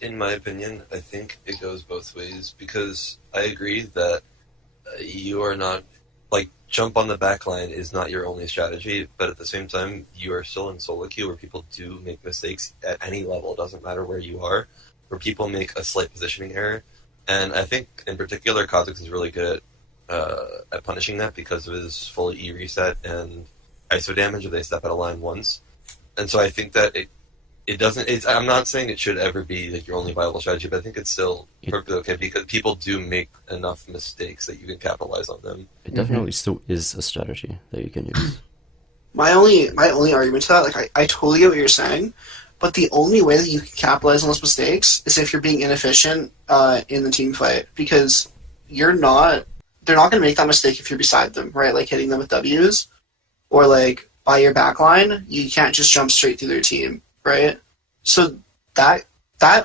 In my opinion, I think it goes both ways, because I agree that you are not, like, jump on the backline is not your only strategy, but at the same time, you are still in solo queue where people do make mistakes at any level, it doesn't matter where you are, where people make a slight positioning error. And I think, in particular, Kha'Zix is really good at punishing that because of his full E reset and ISO damage if they step out of line once. And so I think that it doesn't. I'm not saying it should ever be like your only viable strategy, but I think it's still perfectly okay because people do make enough mistakes that you can capitalize on them. It definitely still is a strategy that you can use. My only argument to that, like I totally get what you're saying, but the only way that you can capitalize on those mistakes is if you're being inefficient in the team fight, because they're not going to make that mistake if you're beside them, right? Like hitting them with W's, or like by your backline, you can't just jump straight through their team, right? So that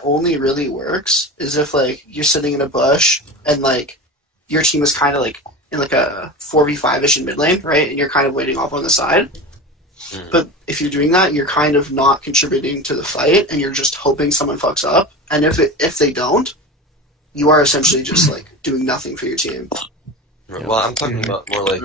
only really works is if like you're sitting in a bush and like your team is kind of like in like a 4v5ish in mid lane, right? And you're kind of waiting off on the side. But if you're doing that, you're kind of not contributing to the fight, and you're just hoping someone fucks up. And if they don't, you are essentially just like doing nothing for your team. Well, I'm talking about more like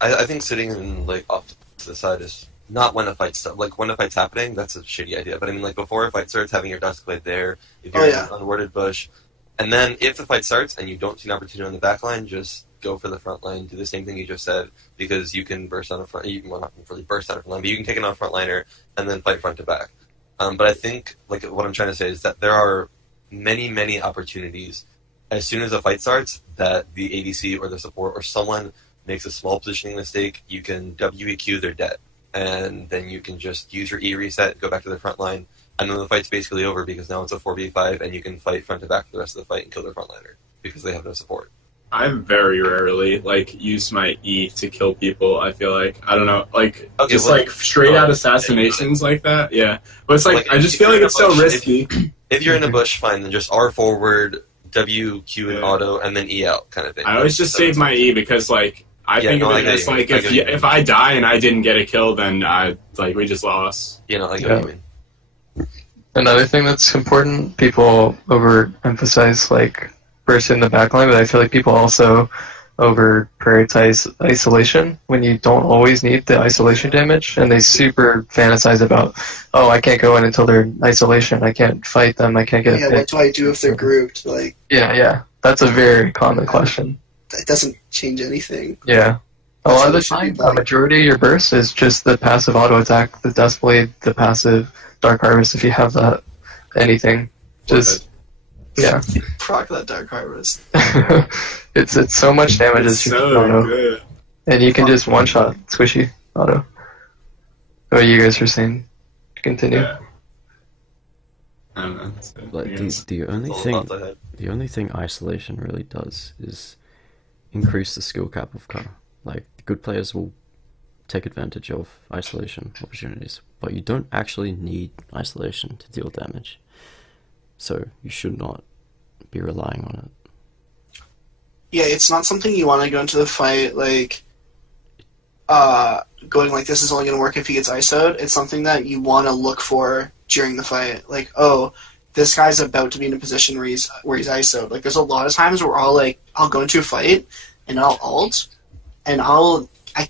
I think sitting in like off to the side is not when a fight's like when a fight's happening. That's a shitty idea. But I mean, like before a fight starts, having your Dusk Blade there, if you're in an unworded bush, and then if the fight starts and you don't see an opportunity on the back line, just go for the front line. Do the same thing you just said, because you can burst out of front. You can not really burst out of front line, but you can take it on front liner and then fight front to back. But I think like what I'm trying to say is that there are many opportunities as soon as a fight starts that the ADC or the support or someone makes a small positioning mistake. You can WEQ, they're dead, and then you can just use your E reset, go back to the front line, and then the fight's basically over because now it's a 4v5 and you can fight front to back for the rest of the fight and kill their frontliner because they have no support. I very rarely like use my E to kill people. I feel like I don't know, like just like straight out assassinations like that. Yeah, but it's like I just feel like it's so risky. If you're in a bush, fine, then just R forward, WQ and auto, and then E out kind of thing. I always just save my E because like I think of it as like if I die and I didn't get a kill, then like we just lost. You know, like what you mean. Another thing that's important, people overemphasize like burst in the backline, but I feel like people also over prioritize isolation when you don't always need the isolation damage, and they super fantasize about, oh, I can't go in until they're in isolation, I can't fight them, I can't get a pick. What do I do if they're grouped? Like yeah, that's a very common question. That doesn't change anything. Yeah. A lot of the time, a majority of your burst is just the passive auto attack, the Dust Blade, the passive Dark Harvest, if you have that, anything. Just yeah. Proc that Dark Harvest. it's so much damage as you so auto. Good. And you can just one shot squishy auto. What you guys were saying? Continue. Yeah. I don't know. But the only thing isolation really does is increase the skill cap of Ka. Like good players will take advantage of isolation opportunities, but you don't actually need isolation to deal damage. So you should not be relying on it. Yeah, it's not something you want to go into the fight like going like this is only going to work if he gets ISO'd. It's something that you want to look for during the fight. Like, oh, this guy's about to be in a position where he's ISO'd. Like, there's a lot of times where I'll go into a fight and I'll ult and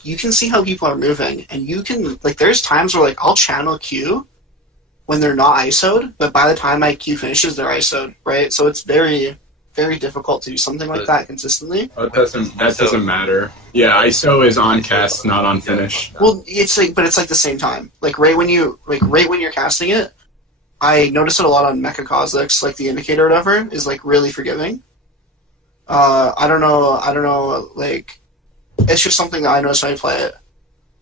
you can see how people are moving, and you can like there's times where like I'll channel Q when they're not ISO'd, but by the time my Q finishes, they're ISO'd, right? So it's very, very difficult to do something like that consistently. That doesn't matter. Yeah, ISO is on cast, not on finish. Well, it's like the same time. Like right when you're casting it, I notice it a lot on Mecha Kha'Zix, like the indicator or whatever is like really forgiving. I don't know, like it's just something that I notice when I play it.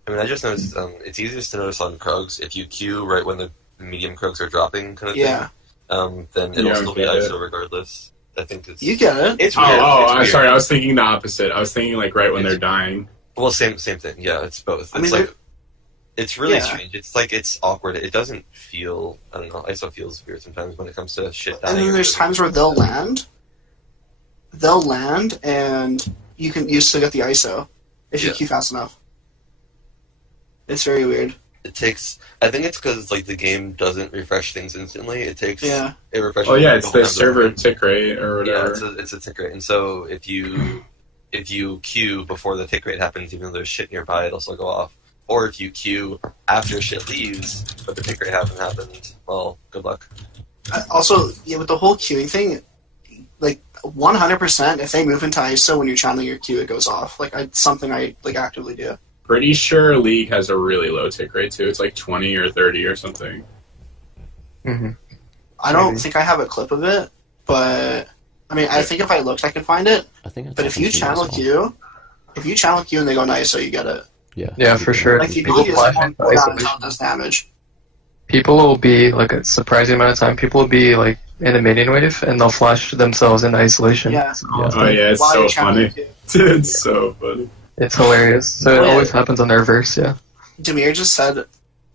I mean, I just noticed it's easiest to notice on Krugs if you Q right when the medium Krugs are dropping, kind of thing. Then it'll still be ISO regardless. I think it's... You get it. It's weird. I'm sorry, I was thinking the opposite. I was thinking like right when they're dying. Well, same thing. Yeah, it's both. It's really strange. It's like it's awkward. It doesn't feel... I don't know. ISO feels weird sometimes when it comes to shit dying. And then there's times where they'll land, and you still get the ISO if you Q fast enough. It's very weird. It takes. I think it's because like the game doesn't refresh things instantly. It takes. Yeah. It refreshes. Oh yeah, it's the server tick rate or whatever. Yeah, it's a tick rate, and so if you queue before the tick rate happens, even though there's shit nearby, it'll still go off. Or if you queue after shit leaves, but the tick rate hasn't happened, well, good luck. Also, yeah, with the whole queuing thing, like 100%, if they move into ISO when you're channeling your queue, it goes off. Like it's something I like actively do. Pretty sure League has a really low tick rate too. It's like 20 or 30 or something. Mm-hmm. I don't think I have a clip of it, but I mean, I think if I looked, I could find it. I think. But if you channel queue, and they go ISO, you get it. Yeah, for sure. Like the ability is one cooldown until it does damage. People will be like a surprising amount of time. People will be like in a minion wave, and they'll flash themselves into isolation. Yeah. Oh yeah, it's so funny. It's so funny. It's hilarious. So it always happens on the reverse. Yeah. Demir just said,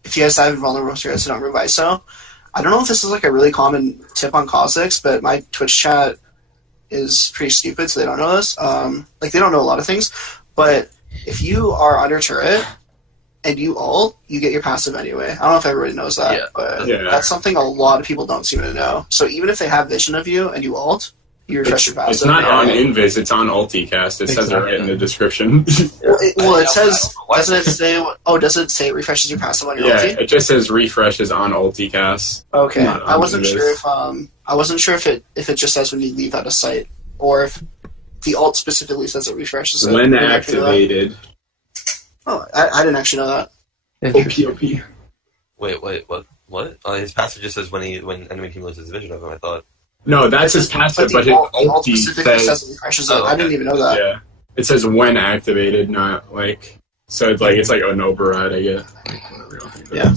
if you guys have vulnerable threats, don't move ISO. I don't know if this is like a really common tip on Kha'Zix, but my Twitch chat is pretty stupid, so they don't know this. Like they don't know a lot of things, but if you are under turret and you ult, you get your passive anyway. I don't know if everybody knows that, but that's something a lot of people don't seem to know. So even if they have vision of you and you ult, you refresh your passive. It's not on Invis, it's on Ulticast. It says it right in the description. It says, doesn't it say, does it say it refreshes your passive on your ulti? Yeah, it just says refreshes on Ulticast. Okay, I wasn't sure if it just says when you leave out of sight, or if the ult specifically says it refreshes it. When activated. Oh, I didn't actually know that. OP. Wait, what? His passive just says when enemy team loses vision of him, I thought. No, that's his passive, but his ulti says it refreshes it. I didn't even know that. Yeah. It says when activated, not like... So it's like an override, I guess. Yeah.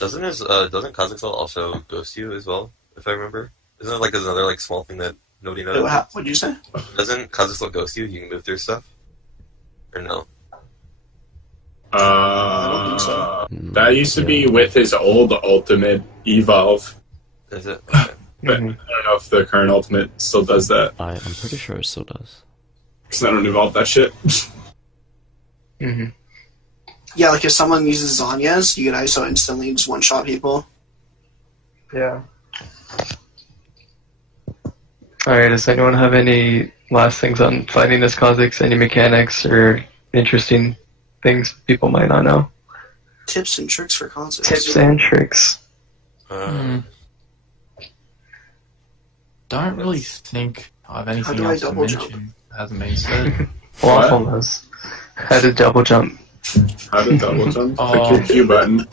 Doesn't Kha'Zix also ghost you as well, if I remember? Isn't it like another like small thing that nobody knows? What did you say? Doesn't Kha'Zix ghost you? You can move through stuff? Or no? I don't think so. That used to be with his old ultimate evolve. Is it? Okay. But I don't know if the current ultimate still does that. I'm pretty sure it still does. Because I don't evolve that shit. Mm-hmm. Yeah, like if someone uses Zanya's, you get ISO instantly and just one-shot people. Yeah. Alright, does anyone have any last things on fighting this Kha'Zix? Any mechanics or interesting things people might not know? Tips and tricks for Kha'Zix. Tips and tricks. Don't really think I have anything else to mention that hasn't been said. Waffle knows how to double jump. How to double jump? The Q button.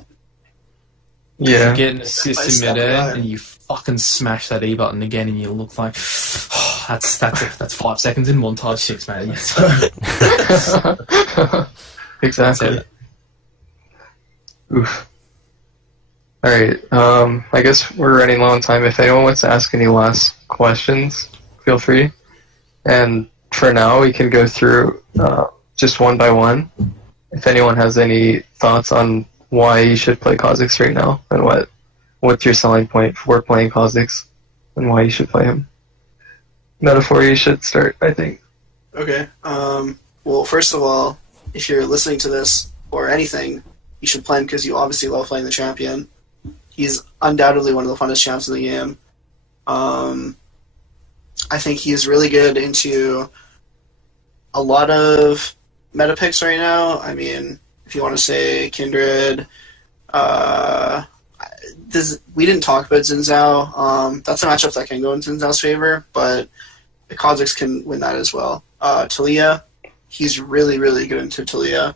Yeah. You get an assist in midair and you fucking smash that E button again and you look like, oh, that's 5 seconds in montage 6, man. Exactly. Oof. Alright, I guess we're running low on time. If anyone wants to ask any last questions, feel free. And for now, we can go through just one by one. If anyone has any thoughts on why you should play Kha'Zix right now, and what's your selling point for playing Kha'Zix, and why you should play him. Metaphor, you should start, I think. Okay. Well, first of all, if you're listening to this, or anything, you should play him because you obviously love playing the champion. He's undoubtedly one of the funnest champs in the game. I think he's really good into a lot of meta picks right now. I mean, if you want to say Kindred, we didn't talk about Xin Zhao. That's a matchup that can go in Xin Zhao's favor, but the Kha'Zix can win that as well. Talia, he's really, really good into Talia.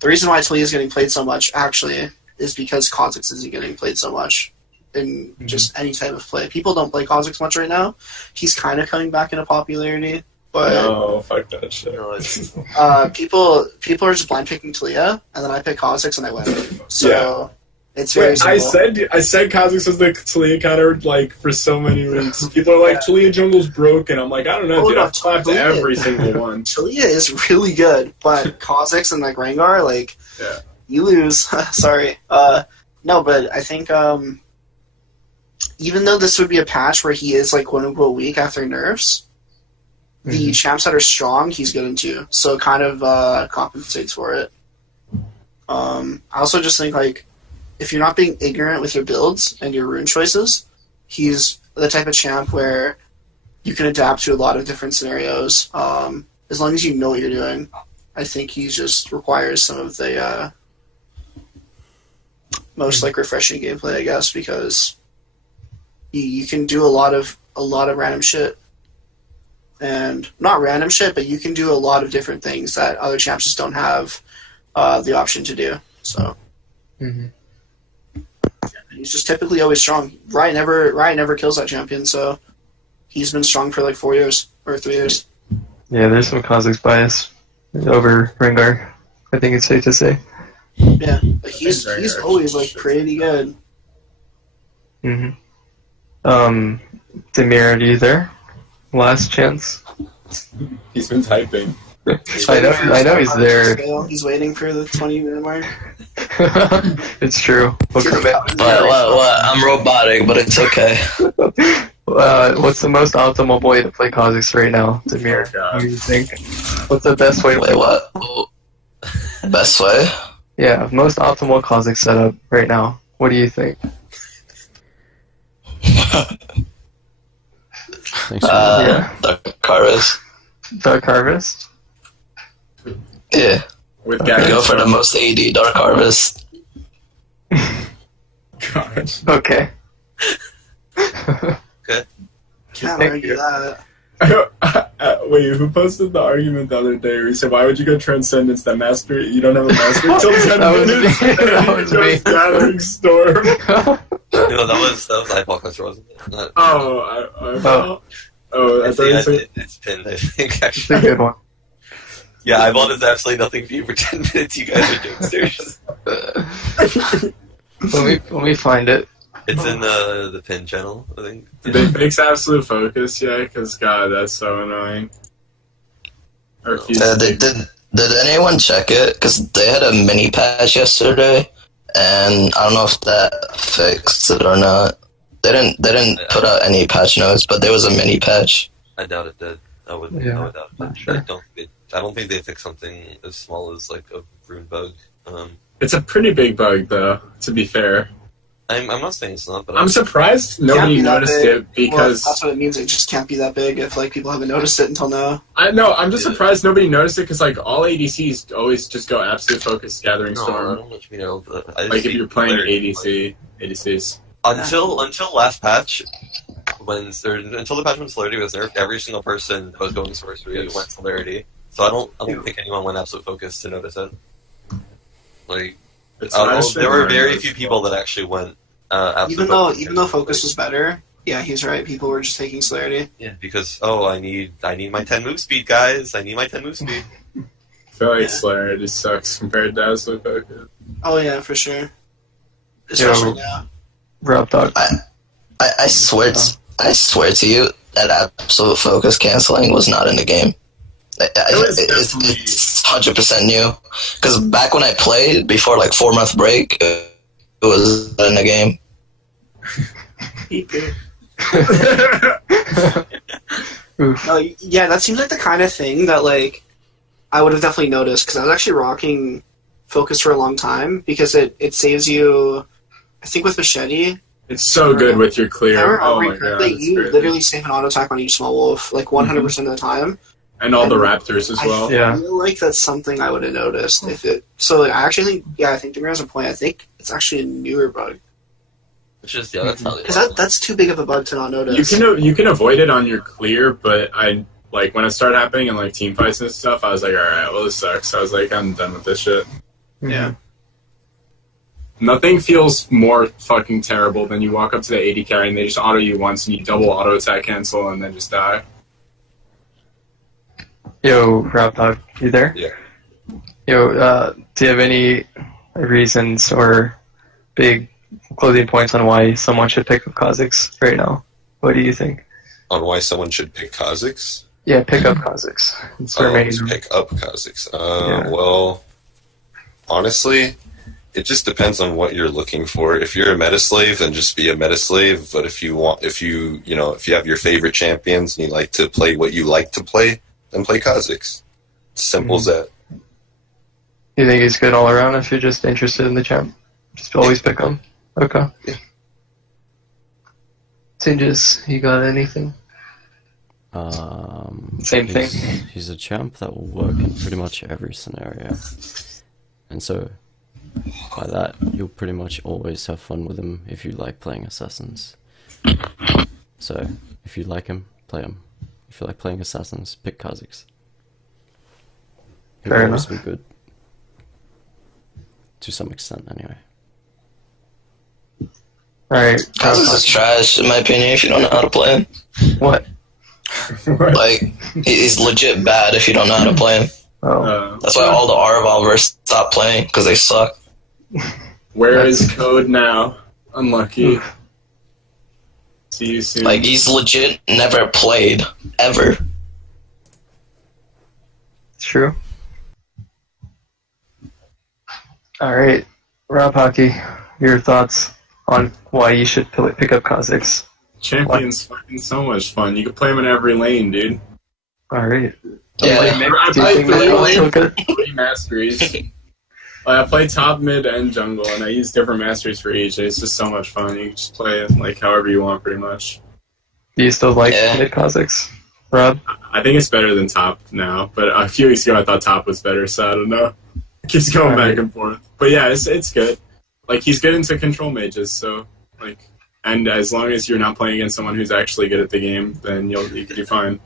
The reason why Talia is getting played so much, actually, is because Kha'Zix isn't getting played so much in just any type of play. People don't play Kha'Zix much right now. He's kind of coming back into popularity, but no, fuck that shit. People are just blind picking Talia, and then I pick Kha'Zix and I win. So it's very simple. I said Kha'Zix was the Talia counter like for so many weeks. People are like Talia jungle's broken. I'm like, I don't know, dude. I've clapped every single one. Talia is really good, but Kha'Zix and like Rengar, like you lose. Sorry. No, but I think even though this would be a patch where he is like quote unquote weak after nerfs, the champs that are strong he's good into, so it kind of compensates for it. I also just think, like, if you're not being ignorant with your builds and your rune choices, he's the type of champ where you can adapt to a lot of different scenarios. As long as you know what you're doing, I think he just requires some of the most like refreshing gameplay, I guess, because you can do a lot of random shit, and not random shit, but you can do a lot of different things that other champs just don't have the option to do. So he's just typically always strong. Riot never kills that champion, so he's been strong for like 4 years or 3 years. Yeah, there's some Kha'Zix bias over Rengar. I think it's safe to say. Yeah, but he's always like pretty good. Tryndamere, are you there? Last chance. He's been typing. I know he's there. He's waiting for the 20-minute mark. It's true. We'll come back. What? I'm robotic, but it's okay. What's the most optimal way to play Kha'Zix right now, Tryndamere? What do you think? What's the best way to play? Wait, what? Best way? Yeah, most optimal Kha'Zix setup right now. What do you think? Dark Harvest. Dark Harvest? Yeah. With Go for the most AD Dark Harvest. Gosh. Okay. Okay. Can't argue that. Wait, who posted the argument the other day where he said, why would you go Transcendence that master? You don't have a master until 10 minutes? That was me. Gathering Storm. No, that was Eyeball Cluster, wasn't it? I thought you said... It's pinned, I think, It's a good one. Yeah, Eyeball does absolutely nothing for you for 10 minutes. You guys are jokesters. Let me find it. It's in the pin channel, I think. Did they fix Absolute Focus yet? Because, God, that's so annoying. Did anyone check it? Because they had a mini patch yesterday, and I don't know if that fixed it or not. They didn't put out any patch notes, but there was a mini patch. I doubt it did. I would doubt it. Sure. I don't think they fixed something as small as like a rune bug. It's a pretty big bug, though, to be fair. I'm not saying it's not, but I'm surprised nobody noticed it because that's what it means. It just can't be that big if like people haven't noticed it until now. I'm just surprised nobody noticed it because like all ADCs always just go Absolute Focus Gathering Storm. I don't know what you mean. Like if you're playing ADCs. Until last patch, until the patch when Celerity was nerfed, every single person that was going sorcery went Celerity. So I don't think anyone went Absolute Focus to notice it. Like. There were very few people that actually went. Even though Focus was better, yeah, he's right. People were just taking Celerity. Yeah, because I need my 10 move speed, guys. I need my 10 move speed. I feel like Celerity sucks compared to Absolute Focus. Oh yeah, for sure. Especially now. Rob Dog. I swear to you that Absolute Focus canceling was not in the game. It's 100% new. Because back when I played, before like 4-month break, it was in the game. Yeah, that seems like the kind of thing that like I would have definitely noticed, because I was actually rocking Focus for a long time, because it saves you, I think with Machete. It's so good with your clear. Oh my god. You literally save an auto attack on each small wolf like 100% of the time. And all the Raptors as well. I feel like that's something I would have noticed if it. So I actually think, I think Tryndamere has a point. I think it's actually a newer bug. Which is that's how. Because that's too big of a bug to not notice. You can avoid it on your clear, but I like when it started happening in like team fights and stuff. I was like, all right, well this sucks. I was like, I'm done with this shit. Yeah. Nothing feels more fucking terrible than you walk up to the AD carry and they just auto you once and you double auto attack cancel and then just die. Yo, Rob Dog, you there? Yeah. Yo, do you have any reasons or big closing points on why someone should pick up Kha'Zix right now? What do you think? On why someone should pick Kha'Zix? Yeah, pick up Kha'Zix. Pick up Kha'Zix. Well, honestly, it just depends on what you're looking for. If you're a meta slave, then just be a meta slave. But if you have your favorite champions and you like to play what you like to play, then play Kha'Zix. It's simple as that. You think he's good all around if you're just interested in the champ? Just always pick him? Okay. Yeah. Tinges, you got anything? Same thing. He's a champ that will work in pretty much every scenario. And so, by that, you'll pretty much always have fun with him if you like playing Assassins. So, if you like him, play him. If you like playing Assassins, pick Kha'Zix. He'll Fair always enough. be good. To some extent, anyway. Alright. Kha'Zix is trash, in my opinion, if you don't know how to play him. What? Like, he's legit bad if you don't know how to play him. Oh. That's why all the R-Evolvers stopped playing, because they suck. Where is Code now? Unlucky. See you soon. Like, he's legit never played, ever. It's true. Alright. Rob Hockey, your thoughts on why you should pick up Kha'Zix? Champion's fucking so much fun. You can play him in every lane, dude. Alright. Yeah. I Do you think play Mid also good? 3 masteries. I play top, mid, and jungle, and I use different masteries for each. It's just so much fun. You can just play it like however you want, pretty much. Do you still like Yeah. mid Kha'Zix, Rob? I think it's better than top now, but a few weeks ago I thought top was better, so I don't know. It keeps going back and forth. But yeah, it's good. Like, he's good into control mages, so, like, and as long as you're not playing against someone who's actually good at the game, then you can do fine.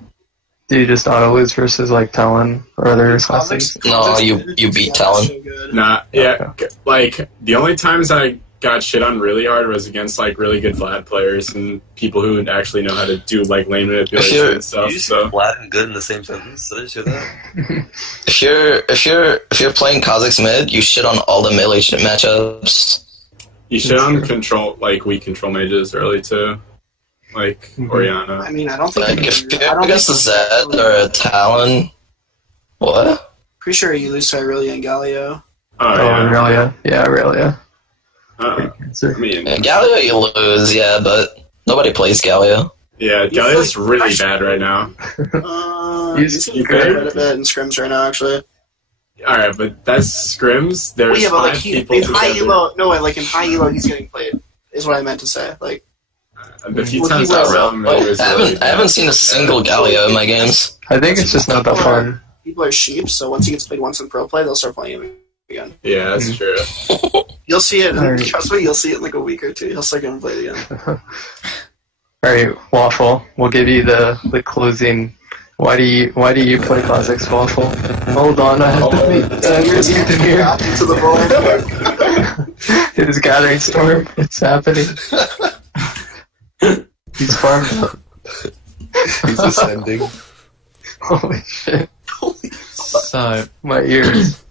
Do you just auto lose versus like Talon or other assassins? No, you beat Talon. Nah, yeah, like, the only times I got shit on really hard was against, like, really good Vlad players and people who actually know how to do, like, lane manipulation and stuff, You so... Vlad and good in the same sentence. Did I hear that? If you're playing Kha'Zix mid, you shit on all the melee matchups. You shit on control, like, weak control mages early, too. Like, Orianna. I mean, I don't think. Like, if you're against a Zed or a Talon... What? Pretty sure you lose to Irelia and Galio. Oh, Oh, yeah. Aurelia. Yeah, Aurelia. I mean, Yeah, Galio you lose, yeah, but nobody plays Galio. yeah, Galio's really bad right now. He's you quite could- a bit in scrims right now, actually. Alright, but that's scrims. There's Well, yeah, but like 5 he, people in high together. elo, no, like in high elo, he's getting played. Is what I meant to say. Like, The few Well, times he I was- saw him, it was really I haven't seen a single Galio in my games. I think it's just not that fun. people are sheep, so once he gets played once in pro play, they'll start playing him again. Yeah, that's true. You'll see it. Alright. Trust me, you'll see it in like a week or two. He'll start getting played again. Alright, Waffle. We'll give you the closing. Why do you play Kha'Zix, Waffle? Hold on, I have to meet Ethan here. To the board. It is Gathering Storm. It's happening. He's farmed up. He's ascending. Holy shit. So, My ears.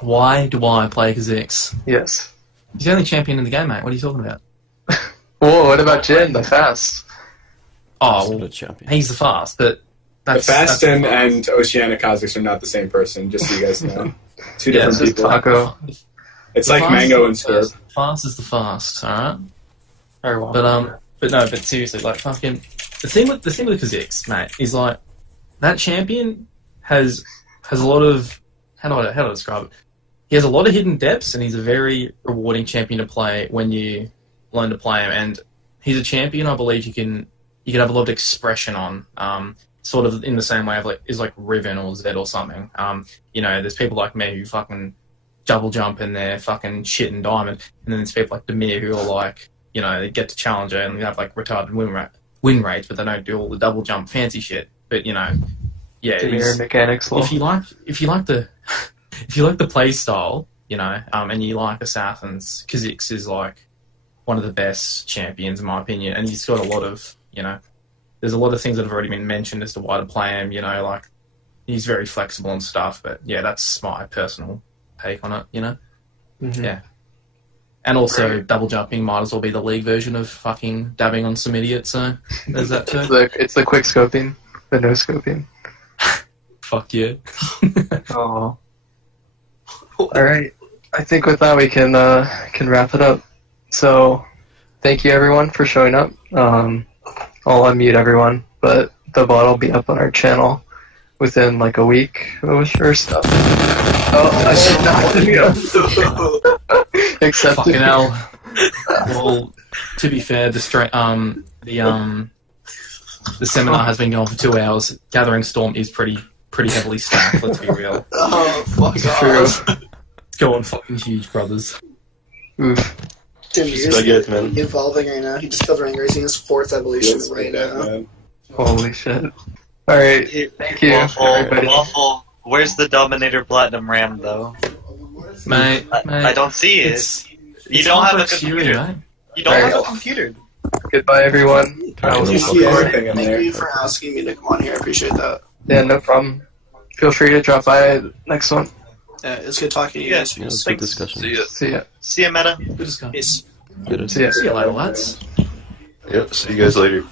why do I play Kha'Zix? Yes. He's the only champion in the game, mate. What are you talking about? Whoa, what about Jin, the fast? Oh, He's well, not a champion. he's the fast, but The that's... Fast that's and Oceanic Kha'Zix are not the same person, just so you guys know. Two Yeah, different This is people. Taco. It's the like fast Mango and is the Scorp. fast is the fast, alright? Or Waffle. But seriously, like, fucking... The thing with Kha'Zix, mate, is like, that champion has a lot of... How do I describe it? He has a lot of hidden depths, and he's a very rewarding champion to play when you learn to play him. And he's a champion I believe you can have a lot of expression on, sort of in the same way of like Riven or Zed or something. There's people like me who fucking double jump and they're fucking shit and diamond, and then there's people like Demir who are like, they get to challenger and they have like retarded win rates, but they don't do all the double jump fancy shit. But yeah, Demir mechanics law. if you like the play style, and you like Assassins, Kha'Zix is like one of the best champions in my opinion, and he's got a lot of, there's a lot of things that have already been mentioned as to why to play him, like he's very flexible and stuff, but yeah, that's my personal take on it, Mhm. Yeah. And also, double jumping might as well be the league version of fucking dabbing on some idiot, so there's that too. It's the quick scoping, the no scoping. Fuck yeah. Oh. Alright. I think with that we can wrap it up. So, thank you everyone for showing up. I'll unmute everyone, but the VOD will be up on our channel within like a week or stuff. I should not. Except Fucking hell. Well, to be fair, the seminar has been going for 2 hours. Gathering Storm is pretty heavily stacked. Let's be real. Oh, fuck True. off. It's going fucking huge, brothers. Oof. Baguette, man. Evolving right now. He just killed Ring Racing his 4th evolution right now. Holy shit. Alright, thank you, everybody. Waffle, where's the Dominator Platinum RAM, though? Mate, I don't see it. You don't have a computer. You don't have a computer. Goodbye, everyone. Thank you for asking me to come on here. I appreciate that. Yeah, no problem. Feel free to drop by next one. Yeah, it's good talking to you guys. Yeah, it was a good discussion. See ya. See ya, Meta. Good discussion. Peace. Good. See ya. See you later, lads. Yep, see you guys later.